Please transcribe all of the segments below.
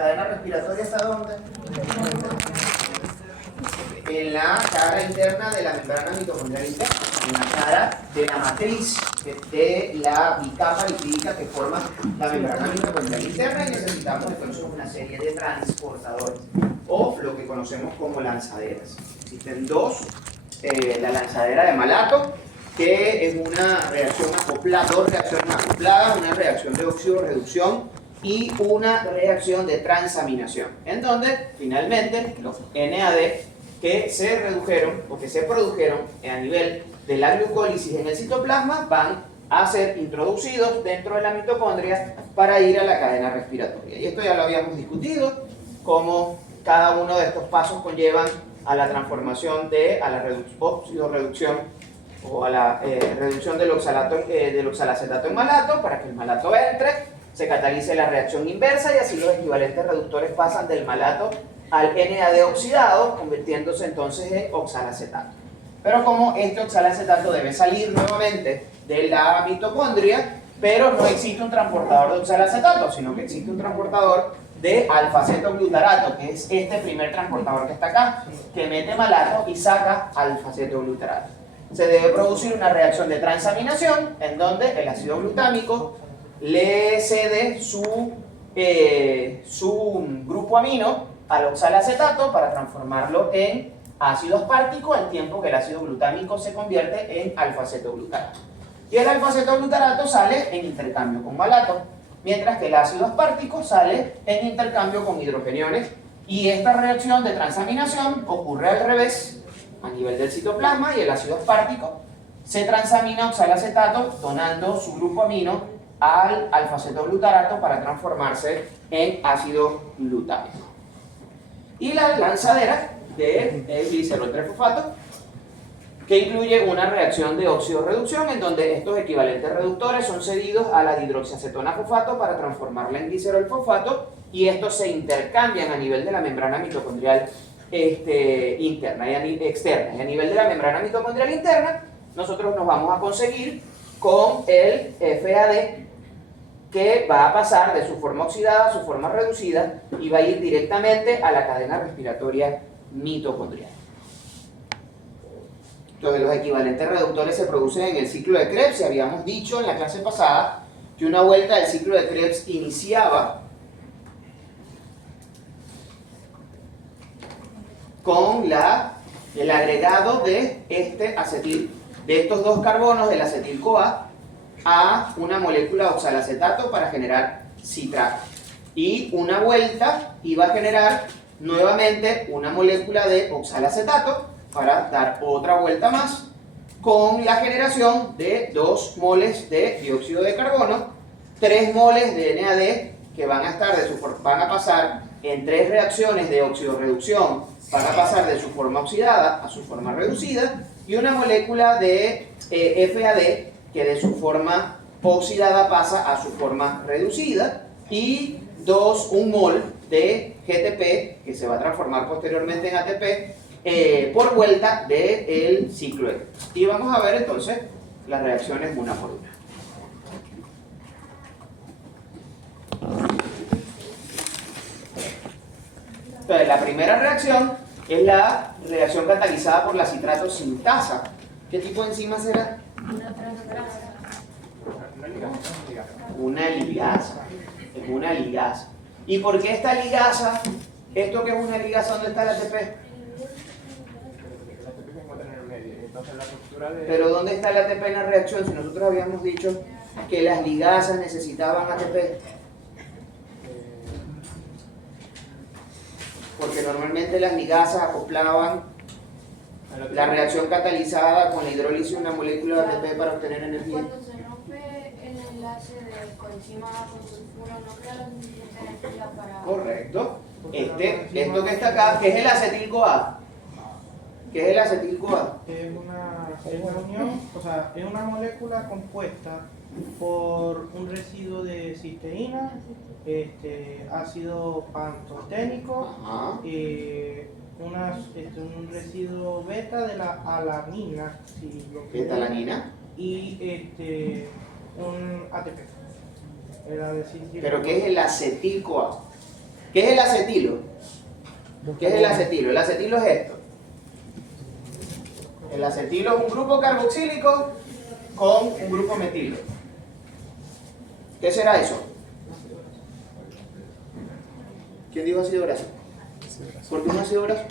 cadena respiratoria está ¿dónde? En la cara interna de la membrana mitocondrial interna, en la cara de la matriz de la bicapa lipídica que forma la membrana mitocondrial interna, y necesitamos entonces una serie de transportadores o lo que conocemos como lanzaderas. Existen dos: la lanzadera de Malato, que es una reacción acoplada, dos reacciones acopladas, una reacción de óxido-reducción y una reacción de transaminación, en donde finalmente los NAD que se redujeron o que se produjeron a nivel de la glucólisis en el citoplasma van a ser introducidos dentro de la mitocondria para ir a la cadena respiratoria. Y esto ya lo habíamos discutido, cómo cada uno de estos pasos conllevan a la transformación a la óxido-reducción o a la reducción del oxalacetato en malato, para que el malato entre, se catalice la reacción inversa y así los equivalentes reductores pasan del malato al NAD oxidado, convirtiéndose entonces en oxalacetato. Pero como este oxalacetato debe salir nuevamente de la mitocondria, pero no existe un transportador de oxalacetato, sino que existe un transportador de alfa-cetoglutarato, que es este primer transportador que está acá, que mete malato y saca alfa-cetoglutarato. Se debe producir una reacción de transaminación en donde el ácido glutámico le cede su grupo amino al oxalacetato para transformarlo en ácido aspartico, al tiempo que el ácido glutámico se convierte en alfa-cetoglutarato. Y el alfa-cetoglutarato sale en intercambio con malato, mientras que el ácido aspartico sale en intercambio con hidrogeniones. Y esta reacción de transaminación ocurre al revés, a nivel del citoplasma, y el ácido aspartico se transamina oxalacetato donando su grupo amino al alfa-cetoglutarato para transformarse en ácido glutámico. Y la lanzadera del glicerol 3-fosfato, que incluye una reacción de óxido-reducción en donde estos equivalentes reductores son cedidos a la dihidroxiacetona-fosfato para transformarla en glicerol-fosfato, y estos se intercambian a nivel de la membrana mitocondrial interna y externa. Y a nivel de la membrana mitocondrial interna, nosotros nos vamos a conseguir con el FAD, que va a pasar de su forma oxidada a su forma reducida y va a ir directamente a la cadena respiratoria mitocondrial. Entonces, los equivalentes reductores se producen en el ciclo de Krebs, y habíamos dicho en la clase pasada que una vuelta del ciclo de Krebs iniciaba con el agregado de estos dos carbonos del acetil-CoA a una molécula de oxalacetato para generar citrato. Y una vuelta iba a generar nuevamente una molécula de oxalacetato para dar otra vuelta más, con la generación de 2 moles de dióxido de carbono, 3 moles de NAD que van a pasar en 3 reacciones de oxidorreducción, van a pasar de su forma oxidada a su forma reducida, y una molécula de FAD que de su forma oxidada pasa a su forma reducida, y un mol de GTP que se va a transformar posteriormente en ATP por vuelta del ciclo de Krebs. Y vamos a ver entonces las reacciones una por una. Entonces, la primera reacción es la reacción catalizada por la citrato sintasa. ¿Qué tipo de enzima será? Una ligasa. Es una ligasa. ¿Y por qué esta ligasa? ¿Esto que es una ligasa? ¿Dónde está el ATP? Pero ¿dónde está el ATP en la reacción? Si nosotros habíamos dicho que las ligasas necesitaban ATP. Porque normalmente las ligasas acoplaban la reacción catalizada con la hidrólisis de una molécula de ATP para obtener energía. Cuando se rompe el enlace de coenzima con sulfuro, ¿no crea la suficiente energía para...? Correcto. Esto que está acá, ¿qué es el acetil-CoA? ¿Qué es el acetil-CoA? Es una unión, o sea, es una molécula compuesta por un residuo de cisteína, ácido pantoténico, un residuo beta de la alanina, si lo ¿Beta-alanina? Y un ATP. ¿Pero qué es el acetil-CoA? ¿Qué es el acetilo? ¿Qué es el acetilo? El acetilo es esto. El acetilo es un grupo carboxílico con un grupo metilo. ¿Qué será eso? ¿Quién dijo ácido graso? ¿Por qué un ácido graso?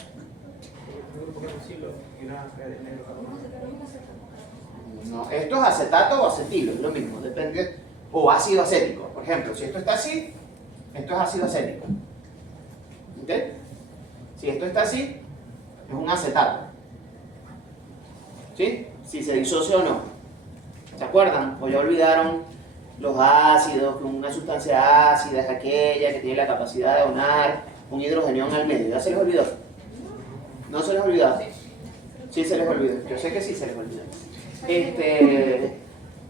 No, esto es acetato o acetilo, es lo mismo, depende. O ácido acético, por ejemplo, si esto está así, esto es ácido acético. ¿Ok? Si esto está así, es un acetato. ¿Sí? Si se disocia o no. ¿Se acuerdan? O ya olvidaron los ácidos, que una sustancia ácida es aquella que tiene la capacidad de donar un hidrogenión al medio. ¿Ya se les olvidó? ¿No se les olvidó? Sí se les olvidó. Yo sé que sí se les olvidó.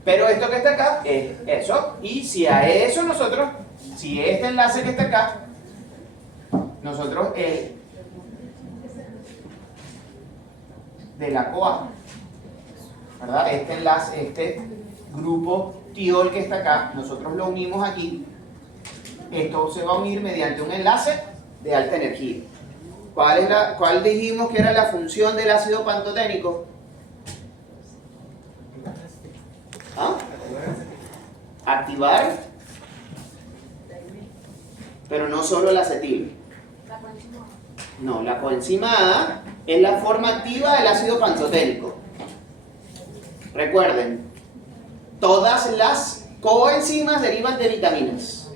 Pero esto que está acá es eso. Y si a eso nosotros, si este enlace que está acá, nosotros de la CoA, ¿verdad? Este enlace, este grupo tiol que está acá, nosotros lo unimos aquí. Esto se va a unir mediante un enlace de alta energía. ¿Cuál dijimos que era la función del ácido pantoténico? ¿Ah? Activar, pero no solo el acetil. No, la coenzima A es la forma activa del ácido pantoténico. Recuerden, todas las coenzimas derivan de vitaminas.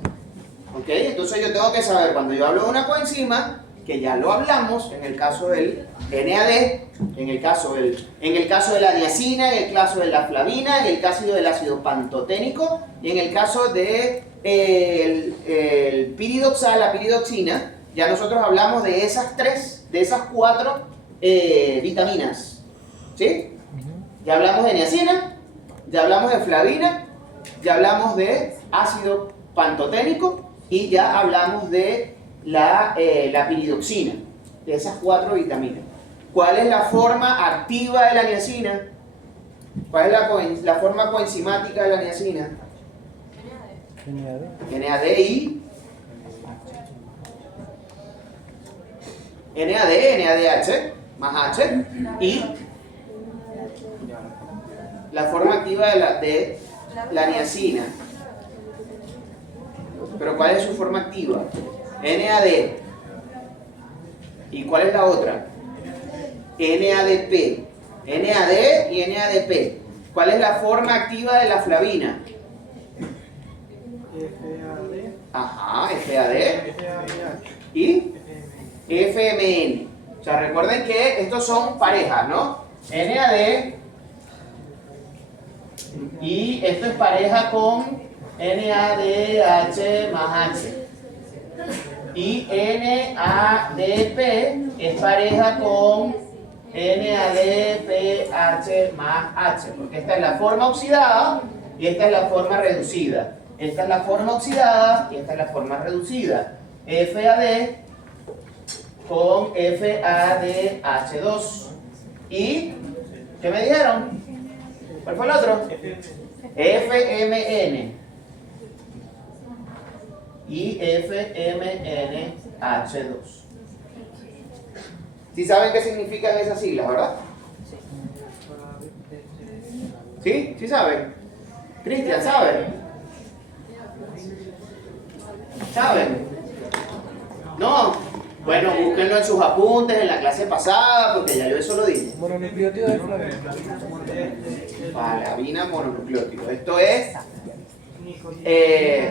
¿Ok? Entonces yo tengo que saber cuando yo hablo de una coenzima, que ya lo hablamos en el caso del NAD, en el caso de la niacina, en el caso de la flavina, en el caso del ácido pantoténico y en el caso de el piridoxal, la piridoxina. Ya nosotros hablamos de esas cuatro vitaminas. ¿Sí? Ya hablamos de niacina, ya hablamos de flavina, ya hablamos de ácido pantoténico y ya hablamos de la piridoxina, de esas cuatro vitaminas. ¿Cuál es la forma activa de la niacina? ¿Cuál es la forma coenzimática de la niacina? NAD y NADH más H y la forma activa de la niacina. ¿Pero cuál es su forma activa? NAD. ¿Y cuál es la otra? NADP. NAD y NADP. ¿Cuál es la forma activa de la flavina? FAD. Ajá, FAD. Y FMN. O sea, recuerden que estos son parejas, ¿no? NAD y esto es pareja con NADH más H. Y NADP es pareja con NADPH más H, porque esta es la forma oxidada y esta es la forma reducida. Esta es la forma oxidada y esta es la forma reducida. FAD con FADH2. ¿Y qué me dijeron? ¿Cuál fue el otro? FMN y FMNH2. ¿Sí saben qué significan esas siglas, verdad? ¿Sí? ¿Sí saben? Cristian, ¿saben? ¿Saben? ¿No? Bueno, búsquenlo en sus apuntes en la clase pasada, porque ya yo eso lo dije. Mononucleótido de flavina. Flavina mononucleótido. Esto es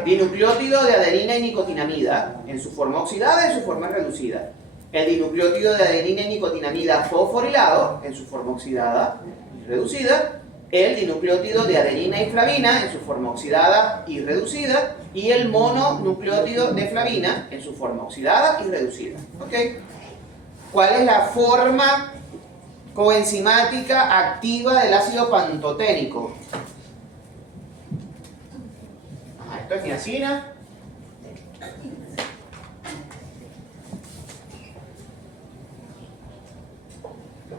dinucleótido de adenina y nicotinamida en su forma oxidada y en su forma reducida. El dinucleótido de adenina y nicotinamida fosforilado en su forma oxidada y reducida. El dinucleótido de adenina y flavina en su forma oxidada y reducida. Y el mononucleótido de flavina en su forma oxidada y reducida. ¿Ok? ¿Cuál es la forma coenzimática activa del ácido pantoténico? Esto es niacina.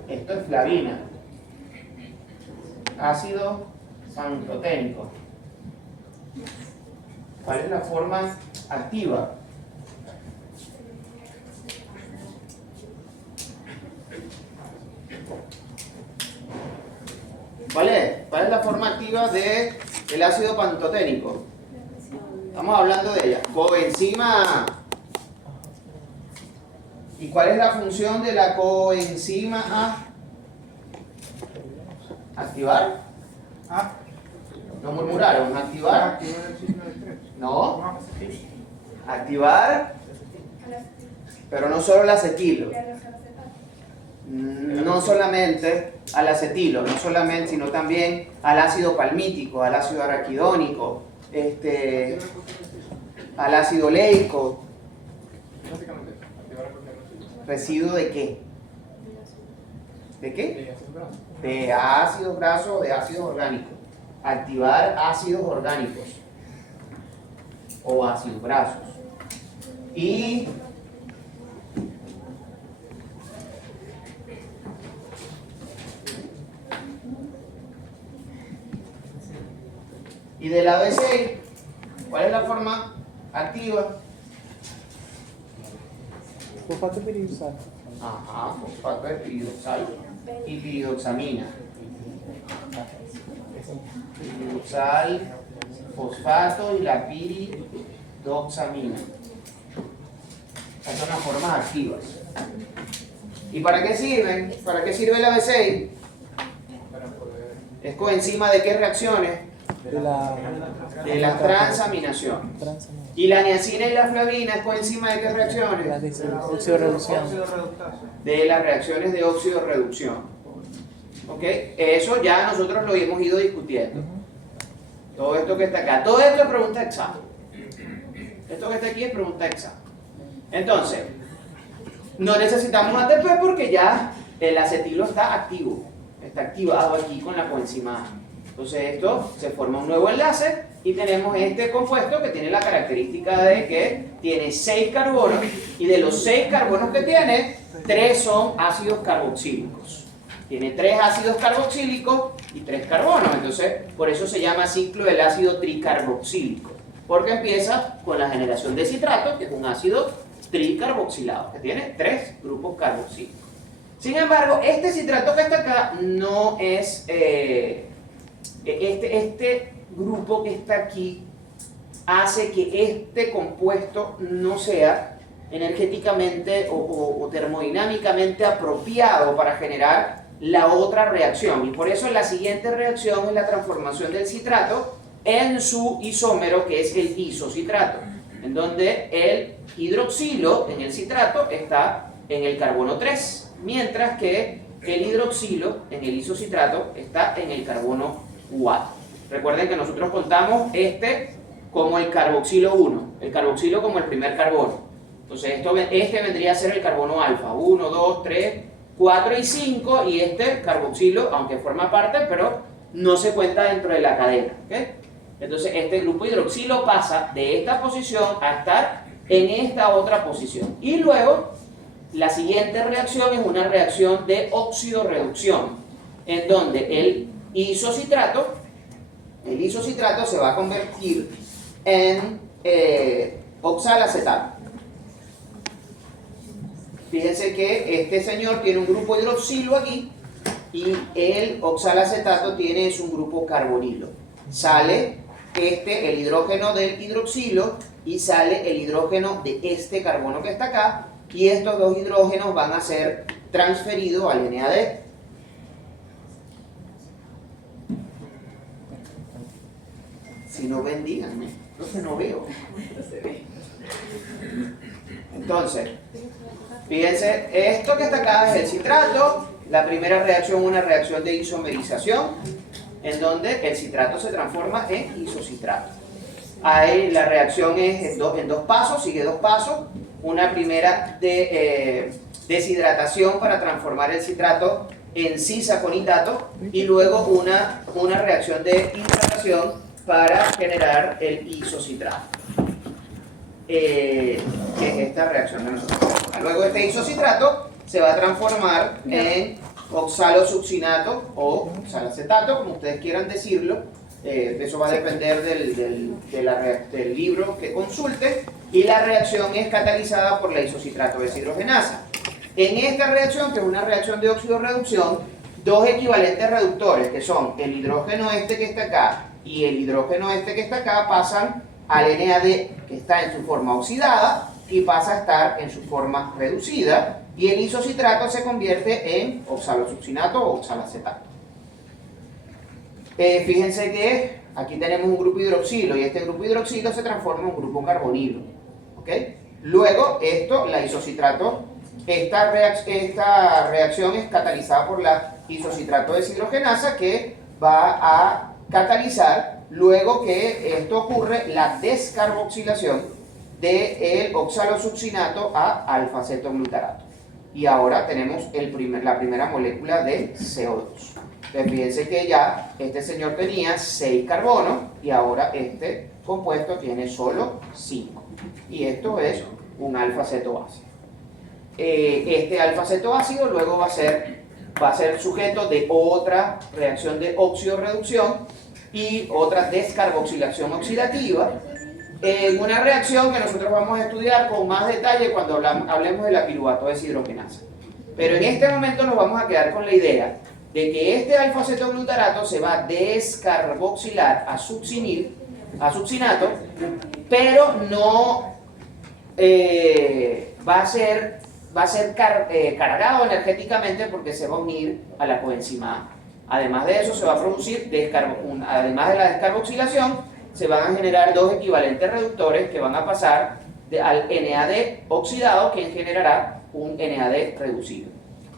Esto es flavina. Ácido pantoténico. ¿Cuál es la forma activa? ¿Cuál es? ¿Cuál es la forma activa del ácido pantoténico? Estamos hablando de ella. Coenzima A. ¿Y cuál es la función de la coenzima A? ¿Activar? Ah, No murmuraron. ¿Activar? activar el ciclo de estrés. No. No, sí. Activar, pero no solo el acetilo. No solamente al acetilo, no solamente, sino también al ácido palmítico, al ácido araquidónico, al ácido oleico. ¿Residuo de qué? ¿De qué? De ácidos grasos o de ácidos orgánicos. Activar ácidos orgánicos o ácidos grasos. Y de la B6, ¿cuál es la forma activa? Fosfato piridoxal. Ajá, fosfato de piridoxal y piridoxamina. Piridoxal, fosfato y la piridoxamina. Estas son las formas activas. ¿Y para qué sirven? ¿Para qué sirve la B6? Es coenzima de qué reacciones? De la transaminación. ¿Y la niacina y la flavina es coenzima de qué La reacciones? oxidorreducción. Oxidorreductasa. De las reacciones de óxido-reducción. ¿Ok? Eso ya nosotros lo hemos ido discutiendo. Todo esto que está acá. Todo esto es pregunta de examen. Esto que está aquí es pregunta de examen. Entonces, no necesitamos ATP porque ya el acetilo está activo. Está activado aquí con la coenzima A. Entonces esto se forma un nuevo enlace y tenemos este compuesto que tiene la característica de que tiene 6 carbonos y de los 6 carbonos que tiene, 3 son ácidos carboxílicos. Tiene 3 ácidos carboxílicos y 3 carbonos, entonces por eso se llama ciclo del ácido tricarboxílico, porque empieza con la generación de citrato, que es un ácido tricarboxilado, que tiene 3 grupos carboxílicos. Sin embargo, este citrato que está acá no es... Este grupo que está aquí hace que este compuesto no sea energéticamente o termodinámicamente apropiado para generar la otra reacción. Y por eso la siguiente reacción es la transformación del citrato en su isómero, que es el isocitrato, en donde el hidroxilo en el citrato está en el carbono 3, mientras que el hidroxilo en el isocitrato está en el carbono 4. Recuerden que nosotros contamos este como el carboxilo 1, el carboxilo como el primer carbono. Entonces este vendría a ser el carbono alfa, 1, 2, 3, 4 y 5, y este carboxilo, aunque forma parte, pero no se cuenta dentro de la cadena. ¿Okay? Entonces este grupo hidroxilo pasa de esta posición a estar en esta otra posición. Y luego la siguiente reacción es una reacción de oxidorreducción, en donde el isocitrato se va a convertir en oxalacetato. Fíjense que este señor tiene un grupo hidroxilo aquí y el oxalacetato tiene un grupo carbonilo. Sale el hidrógeno del hidroxilo y sale el hidrógeno de este carbono que está acá, y estos dos hidrógenos van a ser transferidos al NAD. Si no ven, díganme. Entonces no veo. Entonces, fíjense, esto que está acá es el citrato. La primera reacción es una reacción de isomerización, en donde el citrato se transforma en isocitrato. Ahí la reacción es en dos pasos, sigue 2 pasos. Una primera de deshidratación para transformar el citrato en cis-aconitato, y luego una reacción de hidratación para generar el isocitrato, que es esta reacción de nosotros. Luego este isocitrato se va a transformar en oxalosuccinato o oxalacetato, como ustedes quieran decirlo. Eso va a depender del libro que consulte, y la reacción es catalizada por la isocitrato deshidrogenasa. En esta reacción, que es una reacción de oxidorreducción, dos equivalentes reductores, que son el hidrógeno este que está acá y el hidrógeno este que está acá, pasan al NAD, que está en su forma oxidada, y pasa a estar en su forma reducida, y el isocitrato se convierte en oxalosuccinato o oxalacetato. Fíjense que aquí tenemos un grupo hidroxilo, y este grupo hidroxilo se transforma en un grupo carbonilo. ¿Ok? Luego, la isocitrato, esta reacción es catalizada por la isocitrato deshidrogenasa, que va a catalizar, luego que esto ocurre, la descarboxilación del oxalosuccinato a alfa-cetoglutarato. Y ahora tenemos la primera molécula de CO2. Entonces, fíjense que ya este señor tenía 6 carbonos y ahora este compuesto tiene solo 5. Y esto es un alfa-cetoácido. Este alfa-cetoácido luego va a ser sujeto de otra reacción de óxido-reducción y otra descarboxilación oxidativa, en una reacción que nosotros vamos a estudiar con más detalle cuando hablemos de la piruvato deshidrogenasa. Pero en este momento nos vamos a quedar con la idea de que este alfa-cetoglutarato se va a descarboxilar a succinato, pero no va a ser cargado energéticamente, porque se va a unir a la coenzima A. Además de eso, se va a producir, además de la descarboxilación, se van a generar dos equivalentes reductores que van a pasar al NAD oxidado, que generará un NAD reducido.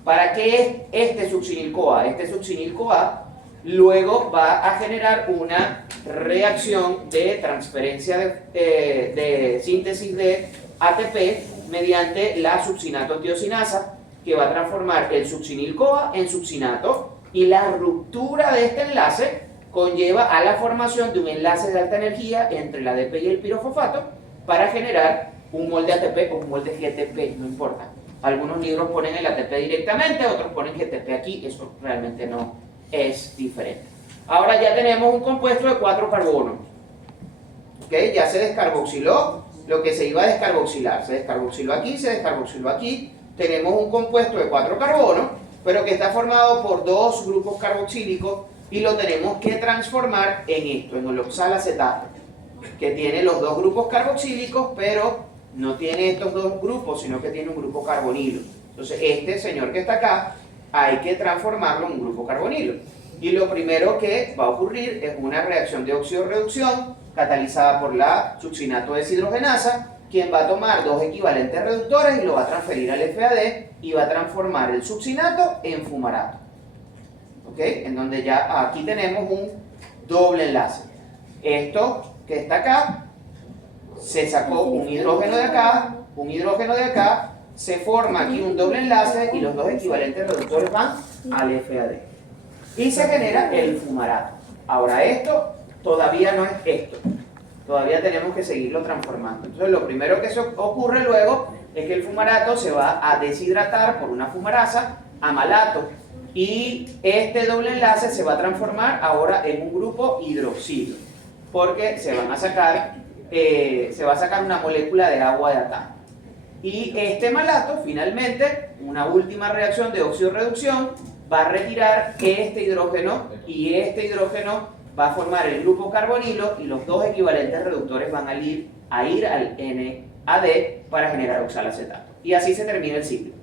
¿Para qué es este succinil-CoA? Este succinil-CoA luego va a generar una reacción de transferencia de síntesis de ATP mediante la succinato-tiosinasa, que va a transformar el succinil-CoA en succinato, y la ruptura de este enlace conlleva a la formación de un enlace de alta energía entre el ADP y el pirofosfato para generar un mol de ATP o un mol de GTP, no importa. Algunos libros ponen el ATP directamente, otros ponen GTP aquí, eso realmente no es diferente. Ahora ya tenemos un compuesto de 4 carbonos. ¿Okay? Ya se descarboxiló lo que se iba a descarboxilar. Se descarboxiló aquí, se descarboxiló aquí. Tenemos un compuesto de 4 carbonos, pero que está formado por 2 grupos carboxílicos, y lo tenemos que transformar en esto, en el oxalacetato, que tiene los 2 grupos carboxílicos, pero no tiene estos 2 grupos, sino que tiene un grupo carbonilo. Entonces este señor que está acá hay que transformarlo en un grupo carbonilo, y lo primero que va a ocurrir es una reacción de óxido-reducción catalizada por la succinato deshidrogenasa, quien va a tomar 2 equivalentes reductores y lo va a transferir al FAD, y va a transformar el succinato en fumarato. ¿Ok? En donde ya aquí tenemos un doble enlace. Esto que está acá, se sacó un hidrógeno de acá, un hidrógeno de acá, se forma aquí un doble enlace y los 2 equivalentes reductores van al FAD. Y se genera el fumarato. Ahora esto todavía no es esto. Todavía tenemos que seguirlo transformando. Entonces lo primero que ocurre luego es que el fumarato se va a deshidratar por una fumarasa a malato. Y este doble enlace se va a transformar ahora en un grupo hidroxilo, porque se va a sacar una molécula de agua de acá. Y este malato, finalmente, una última reacción de óxido-reducción, va a retirar este hidrógeno, y este hidrógeno va a formar el grupo carbonilo, y los 2 equivalentes reductores van a ir al NAD para generar oxalacetato. Y así se termina el ciclo.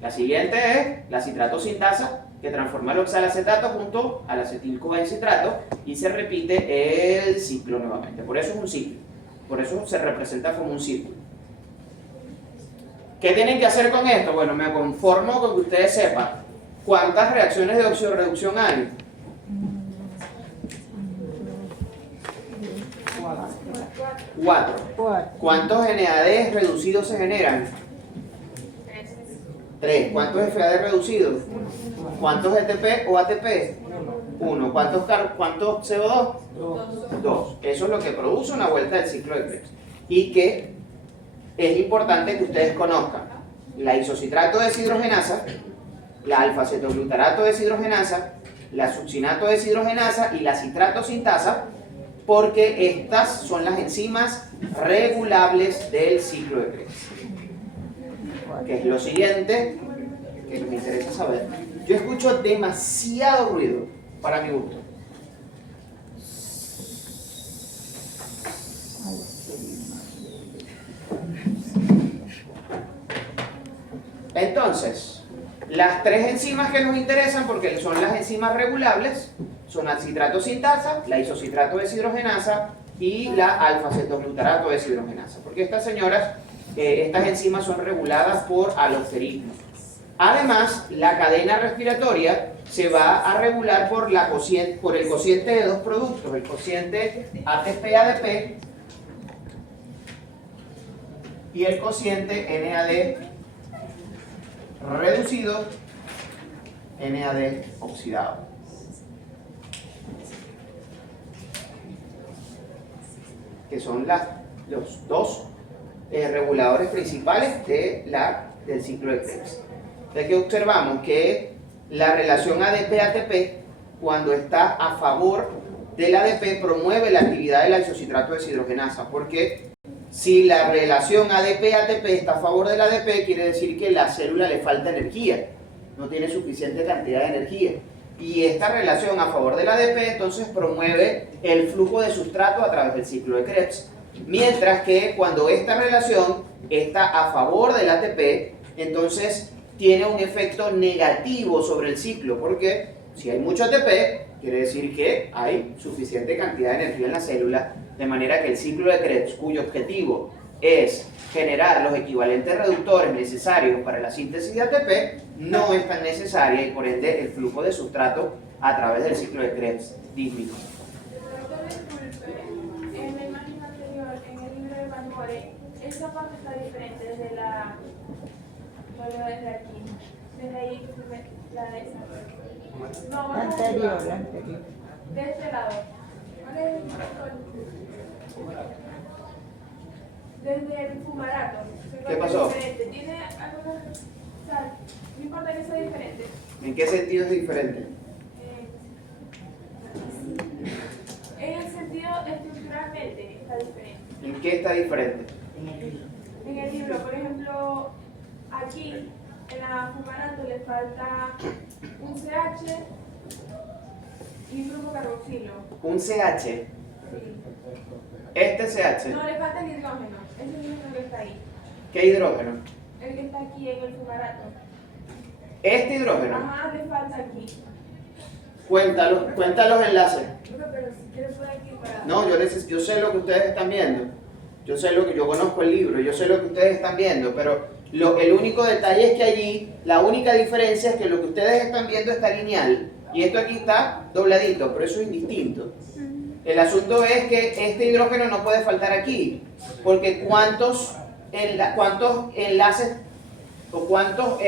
La siguiente es la citrato-sintasa, que transforma el oxalacetato junto al acetil-CoA en citrato, y se repite el ciclo nuevamente. Por eso es un ciclo. Por eso se representa como un círculo. ¿Qué tienen que hacer con esto? Bueno, me conformo con que ustedes sepan cuántas reacciones de óxido-reducción hay. 4. ¿Cuántos NADs reducidos se generan? 3. ¿Cuántos FAD reducidos? ¿Cuántos GTP o ATP? 1. ¿Cuántos CO2? 2. Eso es lo que produce una vuelta del ciclo de Krebs. Y que es importante que ustedes conozcan la isocitrato deshidrogenasa, la alfa-cetoglutarato deshidrogenasa, la succinato deshidrogenasa y la citrato sintasa, porque estas son las enzimas regulables del ciclo de Krebs. Que es lo siguiente que nos interesa saber. Yo escucho demasiado ruido para mi gusto. Entonces, las tres enzimas que nos interesan, porque son las enzimas regulables, son el citrato sintasa, la isocitrato deshidrogenasa y la alfa-cetoglutarato deshidrogenasa. Porque estas señoras, estas enzimas son reguladas por alosterismo. Además, la cadena respiratoria se va a regular por el cociente de dos productos, el cociente ATP-ADP y el cociente NAD reducido, NAD oxidado. Que son los dos reguladores principales del ciclo de Krebs. De que observamos que la relación ADP-ATP, cuando está a favor del ADP, promueve la actividad de la isocitrato deshidrogenasa, porque si la relación ADP-ATP está a favor del ADP, quiere decir que la célula le falta energía, no tiene suficiente cantidad de energía. Y esta relación a favor del ADP entonces promueve el flujo de sustrato a través del ciclo de Krebs. Mientras que cuando esta relación está a favor del ATP, entonces tiene un efecto negativo sobre el ciclo, porque si hay mucho ATP, quiere decir que hay suficiente cantidad de energía en la célula, de manera que el ciclo de Krebs, cuyo objetivo es generar los equivalentes reductores necesarios para la síntesis de ATP, no es tan necesaria y por ende el flujo de sustrato a través del ciclo de Krebs disminuye. En la imagen anterior, en el libro de Van More, esa parte está diferente desde la... Bueno, desde aquí. Desde ahí, la de esa. No, La anterior. De este lado. Desde el fumarato. ¿Qué pasó? Diferente. Tiene algunas... O sea, no importa que sea diferente. ¿En qué sentido es diferente? En el sentido estructuralmente está diferente. ¿En qué está diferente? En el libro, por ejemplo, aquí en la fumarato le falta un CH y un grupo carboxilo. Un CH. Sí. Este CH. No, le falta el hidrógeno. Es el hidrógeno que está ahí. ¿Qué hidrógeno? El que está aquí en el fumarato. Este hidrógeno. Ajá, le falta aquí. Cuenta los enlaces. Pero si quieres puede aquí para... No, yo sé lo que ustedes están viendo. Yo conozco el libro, yo sé lo que ustedes están viendo, pero el único detalle es que allí, la única diferencia es que lo que ustedes están viendo está lineal y esto aquí está dobladito, pero eso es indistinto. El asunto es que este hidrógeno no puede faltar aquí, porque ¿cuántos enlaces o cuántos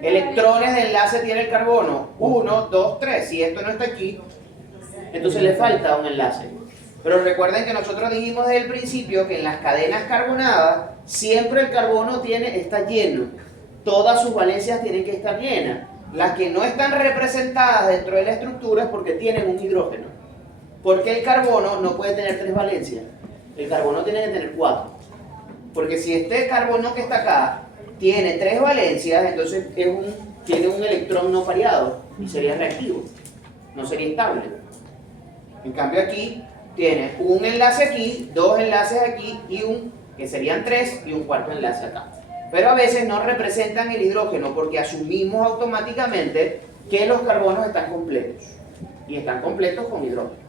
electrones de enlace tiene el carbono? 1, 2, 3. Si esto no está aquí, entonces le falta un enlace. Pero recuerden que nosotros dijimos desde el principio que en las cadenas carbonadas siempre el carbono está lleno. Todas sus valencias tienen que estar llenas. Las que no están representadas dentro de la estructura es porque tienen un hidrógeno. Porque el carbono no puede tener 3 valencias. El carbono tiene que tener 4. Porque si este carbono que está acá tiene 3 valencias, entonces tiene un electrón no pareado y sería reactivo. No sería estable. En cambio aquí tiene un enlace aquí, 2 enlaces aquí y que serían 3 y un cuarto enlace acá. Pero a veces no representan el hidrógeno porque asumimos automáticamente que los carbonos están completos. Y están completos con hidrógeno.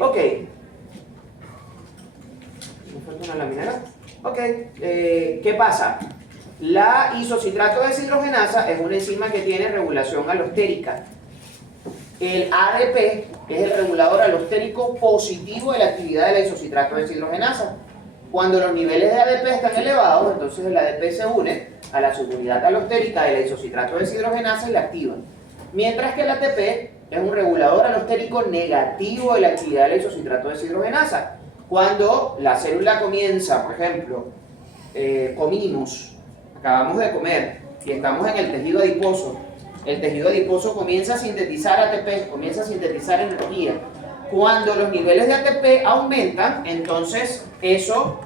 Ok. ¿Me falta una lámina? Ok. ¿Qué pasa? La isocitrato deshidrogenasa es una enzima que tiene regulación alostérica. El ADP es el regulador alostérico positivo de la actividad de la isocitrato deshidrogenasa. Cuando los niveles de ADP están elevados, entonces el ADP se une a la subunidad alostérica de la isocitrato deshidrogenasa y la activa. Mientras que el ATP es un regulador alostérico negativo de la actividad de la isocitrato deshidrogenasa. Cuando la célula comienza, por ejemplo, comimos, acabamos de comer y estamos en el tejido adiposo. El tejido adiposo comienza a sintetizar ATP, comienza a sintetizar energía. Cuando los niveles de ATP aumentan, entonces eso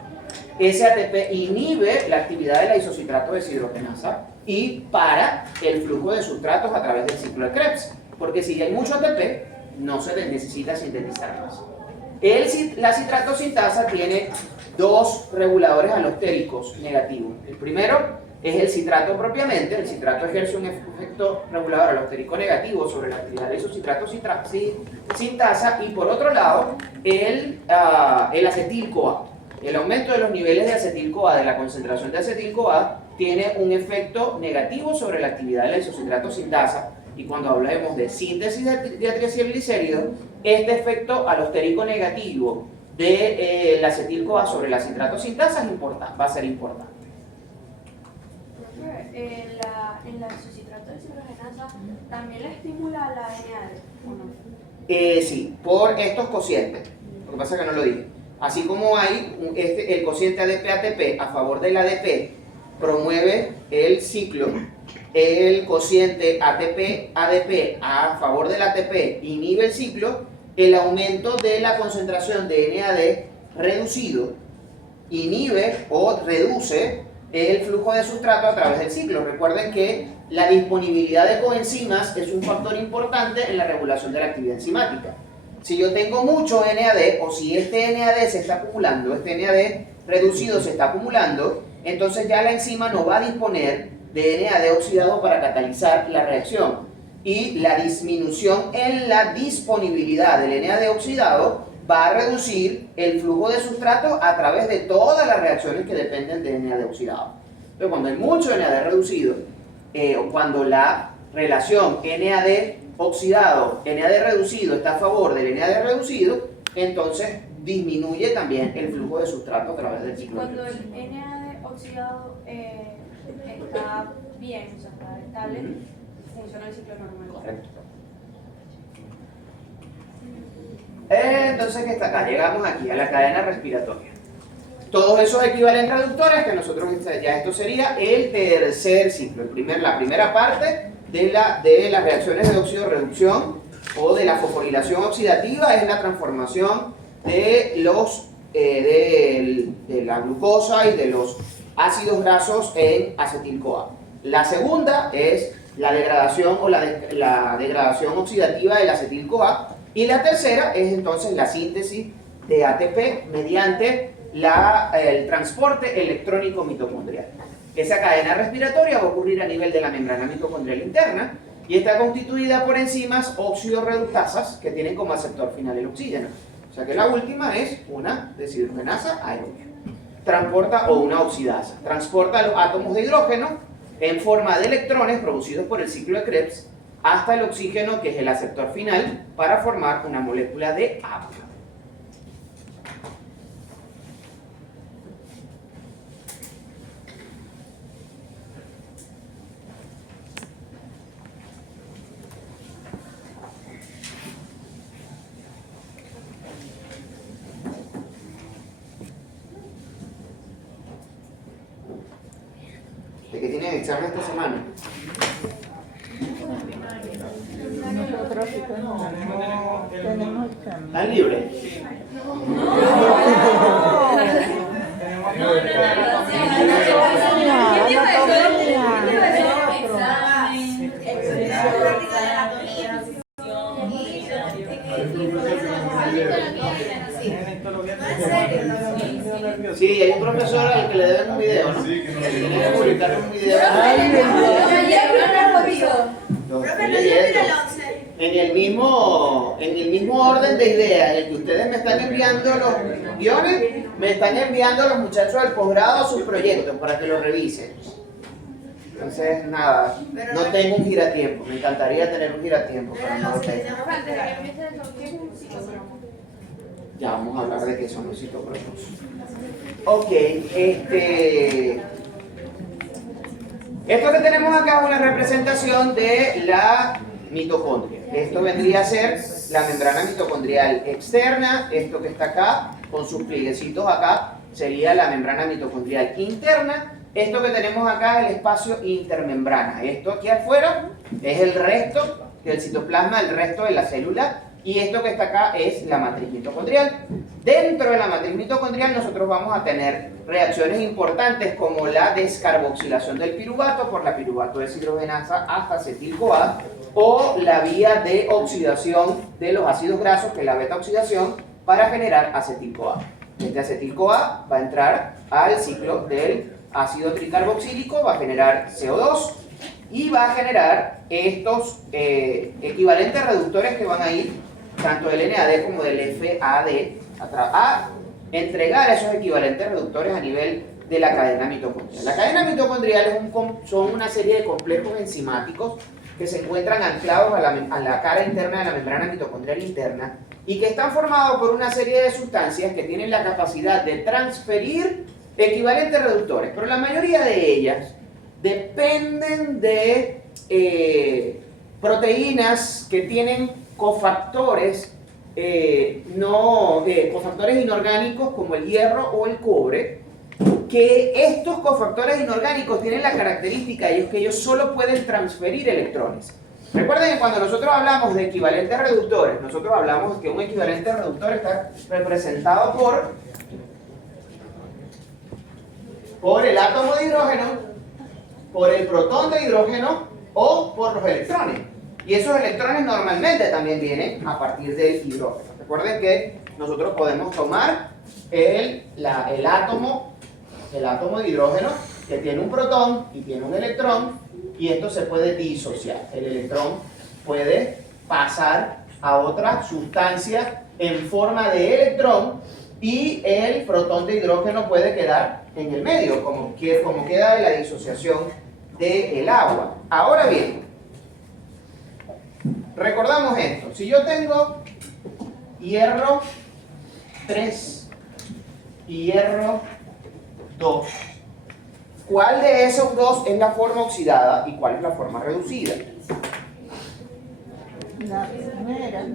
ese ATP inhibe la actividad de la isocitrato deshidrogenasa y para el flujo de sustratos a través del ciclo de Krebs. Porque si hay mucho ATP, no se necesita sintetizar más. La citrato sintasa tiene dos reguladores alostéricos negativos. El primero es el citrato propiamente. El citrato ejerce un efecto regulador alostérico negativo sobre la actividad de isocitrato sintasa, y por otro lado el acetil-CoA. El aumento de los niveles de acetil-CoA, de la concentración de acetil-CoA, tiene un efecto negativo sobre la actividad de la isocitrato sintasa, y cuando hablemos de síntesis de triacilglicéridos, este efecto alostérico negativo de la acetil-CoA sobre la citrato sintasa va a ser importante. En la isocitrato deshidrogenasa también le estimula la NAD, ¿o no? Sí, por estos cocientes. Lo que pasa es que no lo dije. Así como hay el cociente ADP-ATP a favor del ADP, promueve el ciclo, el cociente ATP-ADP a favor del ATP inhibe el ciclo, el aumento de la concentración de NAD reducido inhibe o reduce el flujo de sustrato a través del ciclo. Recuerden que la disponibilidad de coenzimas es un factor importante en la regulación de la actividad enzimática. Si yo tengo mucho NAD, o si este NAD se está acumulando, este NAD reducido se está acumulando, entonces ya la enzima no va a disponer de NAD oxidado para catalizar la reacción. Y la disminución en la disponibilidad del NAD oxidado va a reducir el flujo de sustrato a través de todas las reacciones que dependen de NAD oxidado. Entonces, cuando hay mucho NAD reducido, o cuando la relación NAD oxidado, NAD reducido está a favor del NAD reducido, entonces disminuye también el flujo de sustrato a través del ciclo. Cuando el NAD oxidado está bien, o sea, está estable, funciona el ciclo normal. Correcto. Entonces, ¿qué está acá? Llegamos aquí a la cadena respiratoria. Todos esos equivalentes reductores que nosotros, ya esto sería el tercer ciclo, la primera parte de las reacciones de óxido-reducción o de la fosforilación oxidativa es la transformación de la glucosa y de los ácidos grasos en acetil-CoA. La segunda es la degradación o la degradación oxidativa del acetil-CoA, y la tercera es entonces la síntesis de ATP mediante el transporte electrónico mitocondrial. Esa cadena respiratoria va a ocurrir a nivel de la membrana mitocondrial interna y está constituida por enzimas óxido-reductasas que tienen como aceptor final el oxígeno. O sea que la última es una deshidrogenasa aerobia. Transporta, o una oxidasa, transporta los átomos de hidrógeno en forma de electrones producidos por el ciclo de Krebs hasta el oxígeno, que es el aceptor final, para formar una molécula de agua. ¿De qué tienen examen esta semana? Nosotros sí tenemos examen. ¿Están libres? Sí, hay un profesor al que le deben un video, ¿no? Sí, que tiene que publicar un video. Lo estoy leyendo. En el mismo orden de ideas en el que ustedes me están enviando los guiones, me están enviando los muchachos del posgrado sus proyectos para que los revisen. Entonces, nada, no tengo un giratiempo. Me encantaría tener un giratiempo, pero no lo tengo. Ya vamos a hablar de qué son los citocronos. Ok, esto que tenemos acá es una representación de la mitocondria. Esto vendría a ser la membrana mitocondrial externa. Esto que está acá, con sus plieguecitos acá, sería la membrana mitocondrial interna. Esto que tenemos acá es el espacio intermembrana. Esto aquí afuera es el resto del citoplasma, el resto de la célula. y esto que está acá es la matriz mitocondrial. Dentro de la matriz mitocondrial nosotros vamos a tener reacciones importantes como la descarboxilación del piruvato por la piruvato deshidrogenasa hasta acetil-CoA, o la vía de oxidación de los ácidos grasos, que es la beta-oxidación, para generar acetil-CoA. Este acetil-CoA va a entrar al ciclo del ácido tricarboxílico, va a generar CO2 y va a generar estos equivalentes reductores que van a ir tanto del NAD como del FAD a entregar esos equivalentes reductores a nivel de la cadena mitocondrial. La cadena mitocondrial son una serie de complejos enzimáticos que se encuentran anclados a la cara interna de la membrana mitocondrial interna y que están formados por una serie de sustancias que tienen la capacidad de transferir equivalentes reductores, pero la mayoría de ellas dependen de proteínas que tienen cofactores, cofactores inorgánicos como el hierro o el cobre, que estos cofactores inorgánicos tienen la característica de que ellos solo pueden transferir electrones. Recuerden que cuando nosotros hablamos de equivalentes reductores, nosotros hablamos que un equivalente reductor está representado por el átomo de hidrógeno, por el protón de hidrógeno o por los electrones. Y esos electrones normalmente también vienen a partir del hidrógeno. Recuerden que nosotros podemos tomar el átomo de hidrógeno que tiene un protón y tiene un electrón, y esto se puede disociar. El electrón puede pasar a otra sustancia en forma de electrón y el protón de hidrógeno puede quedar en el medio, como queda de la disociación del agua. Ahora bien, recordamos esto. Si yo tengo hierro 3 y hierro 2, ¿cuál de esos dos es la forma oxidada y cuál es la forma reducida? La primera.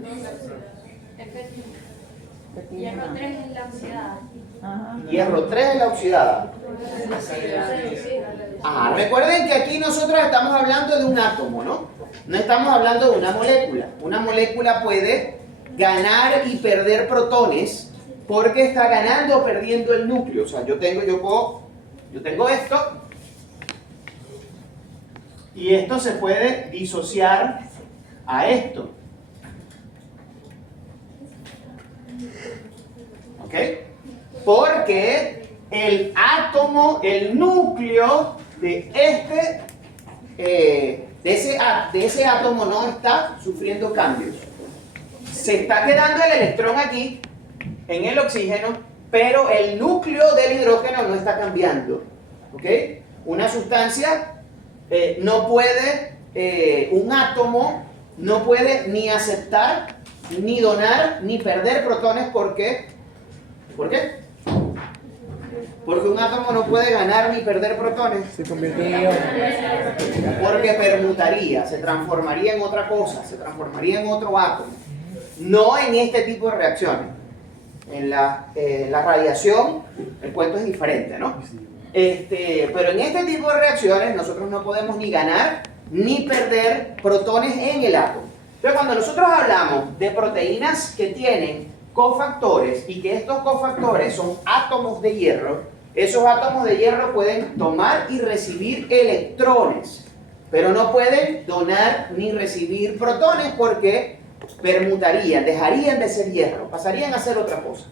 Hierro 3 es la oxidada. Ajá. Hierro 3 es la oxidada. Recuerden que aquí nosotros estamos hablando de un átomo, ¿no? No estamos hablando de una molécula. Una molécula puede ganar y perder protones porque está ganando o perdiendo el núcleo. O sea, yo tengo esto, y esto se puede disociar a esto. ¿Ok? Porque el átomo, el núcleo de ese átomo no está sufriendo cambios. Se está quedando el electrón aquí, en el oxígeno, pero el núcleo del hidrógeno no está cambiando. ¿Ok? Una sustancia no puede, un átomo no puede ni aceptar, ni donar, ni perder protones. ¿Por qué? ¿Por qué? Porque un átomo no puede ganar ni perder protones. Se convierte en ion. Porque permutaría, se transformaría en otra cosa, se transformaría en otro átomo. No en este tipo de reacciones. En la radiación, el cuento es diferente, ¿no? Pero en este tipo de reacciones nosotros no podemos ni ganar ni perder protones en el átomo. Entonces, cuando nosotros hablamos de proteínas que tienen cofactores y que estos cofactores son átomos de hierro, esos átomos de hierro pueden tomar y recibir electrones, pero no pueden donar ni recibir protones porque permutarían, dejarían de ser hierro, pasarían a ser otra cosa.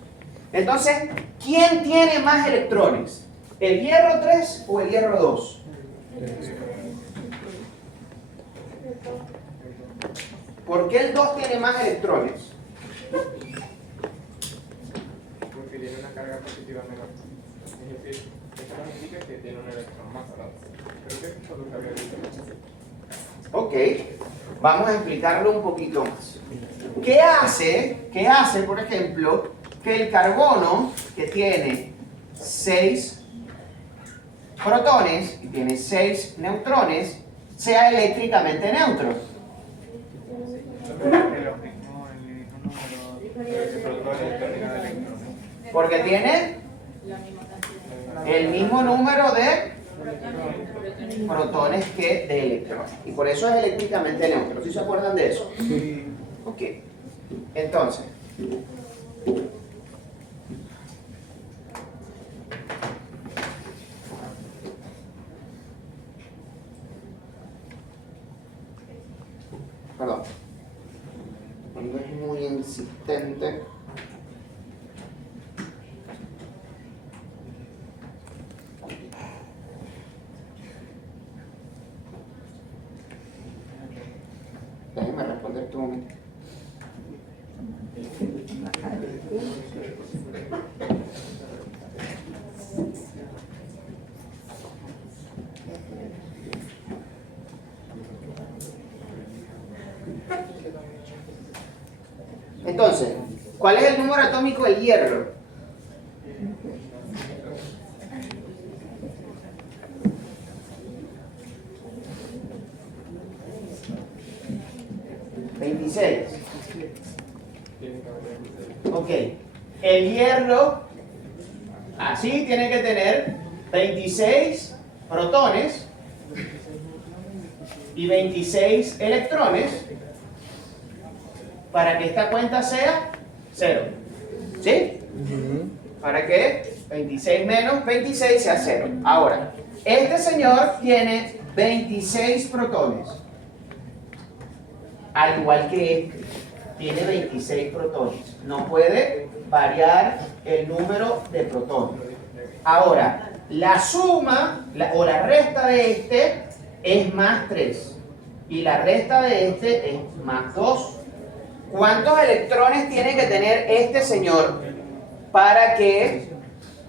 Entonces, ¿quién tiene más electrones? ¿El hierro 3 o el hierro 2? ¿Por qué el 2 tiene más electrones? Porque tiene una carga positiva menor. Es decir, esto nos indica que tiene un electrón más alto. Creo que eso es lo que había dicho. Ok, vamos a explicarlo un poquito más. ¿Qué hace, por ejemplo, que el carbono, que tiene 6 protones y tiene 6 neutrones, sea eléctricamente neutro? Porque tiene el mismo número de protones que de electrones. Y por eso es eléctricamente neutro. ¿Sí se acuerdan de eso? Sí. Ok. Entonces, perdón, cuando es muy insistente. Déjame responder tu momento. Entonces, ¿cuál es el número atómico del hierro? ¿26? Ok. El hierro, así tiene que tener 26 protones y 26 electrones para que esta cuenta sea 0. ¿Sí? Para que 26 menos 26 sea 0. Ahora, este señor tiene 26 protones. Al igual que este, tiene 26 protones. No puede variar el número de protones. Ahora, la suma o la resta de este es más 3. Y la resta de este es más 2. ¿Cuántos electrones tiene que tener este señor para que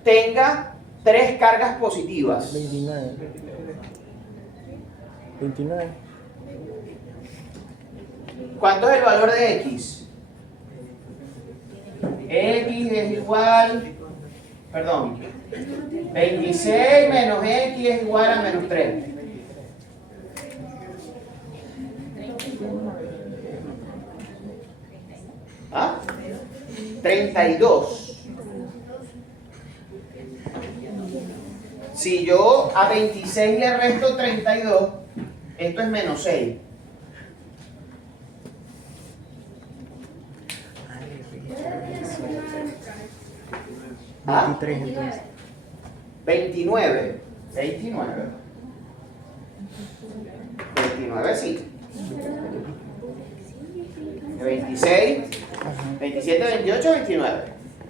tenga 3 cargas positivas? 29. 29. ¿Cuánto es el valor de X? X es igual, perdón, 26 menos X es igual a menos 3. ¿Ah? 32. Si yo a 26 le resto 32, esto es menos 6. Ah, 23 entonces. 29. 29. 29 sí. 26, 27, 28, 29.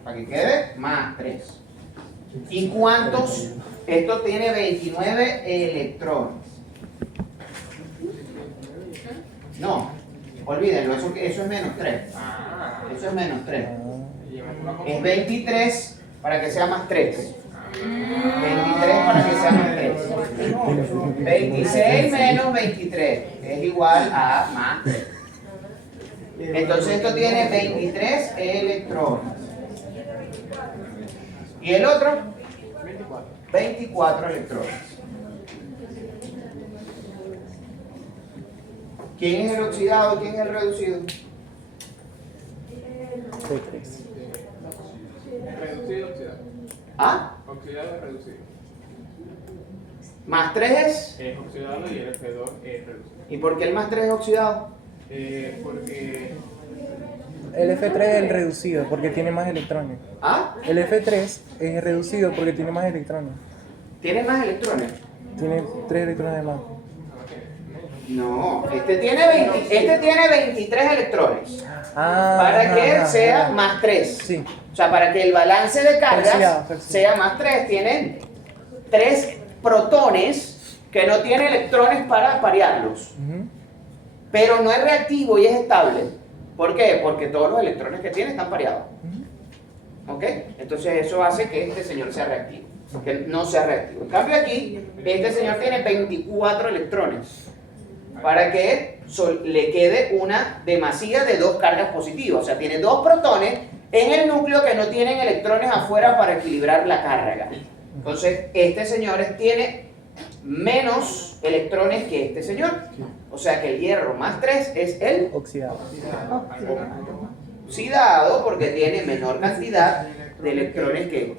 Para que quede más 3. ¿Y cuántos? Esto tiene 29 electrones. No, olvídenlo, eso es menos 3. Eso es menos 3. Es 23 para que sea más 3. 23 para que sea más 3. 26 menos 23 es igual a más 3. Entonces esto tiene 23 electrones. ¿Y el otro? 24 electrones. ¿Quién es el oxidado y quién es el reducido? Reducido, oxidado. ¿Ah? Oxidado es reducido. Más 3 Es oxidado y el F2 es reducido. ¿Y por qué el más 3 es oxidado? Porque El F3 es el reducido porque tiene más electrones. ¿Ah? El F3 es reducido porque tiene más electrones. ¿Tiene más electrones? Tiene 3 electrones de más. No, este tiene 23 electrones. Ah, Para que ajá, sea ajá. más 3. Sí. O sea, para que el balance de cargas Oxidado. sea más 3. Tienen 3 protones que no tienen electrones para parearlos. Ujú. Pero no es reactivo y es estable. ¿Por qué? Porque todos los electrones que tiene están pareados. ¿Ok? Entonces eso hace que este señor sea reactivo. Que no sea reactivo. En cambio aquí, este señor tiene 24 electrones. Para que le quede una demasía de 2 cargas positivas. O sea, tiene 2 protones en el núcleo que no tienen electrones afuera para equilibrar la carga. Entonces, este señor tiene menos electrones que este señor. O sea que el hierro más 3 es el Oxidado. oxidado porque tiene menor cantidad de electrones que...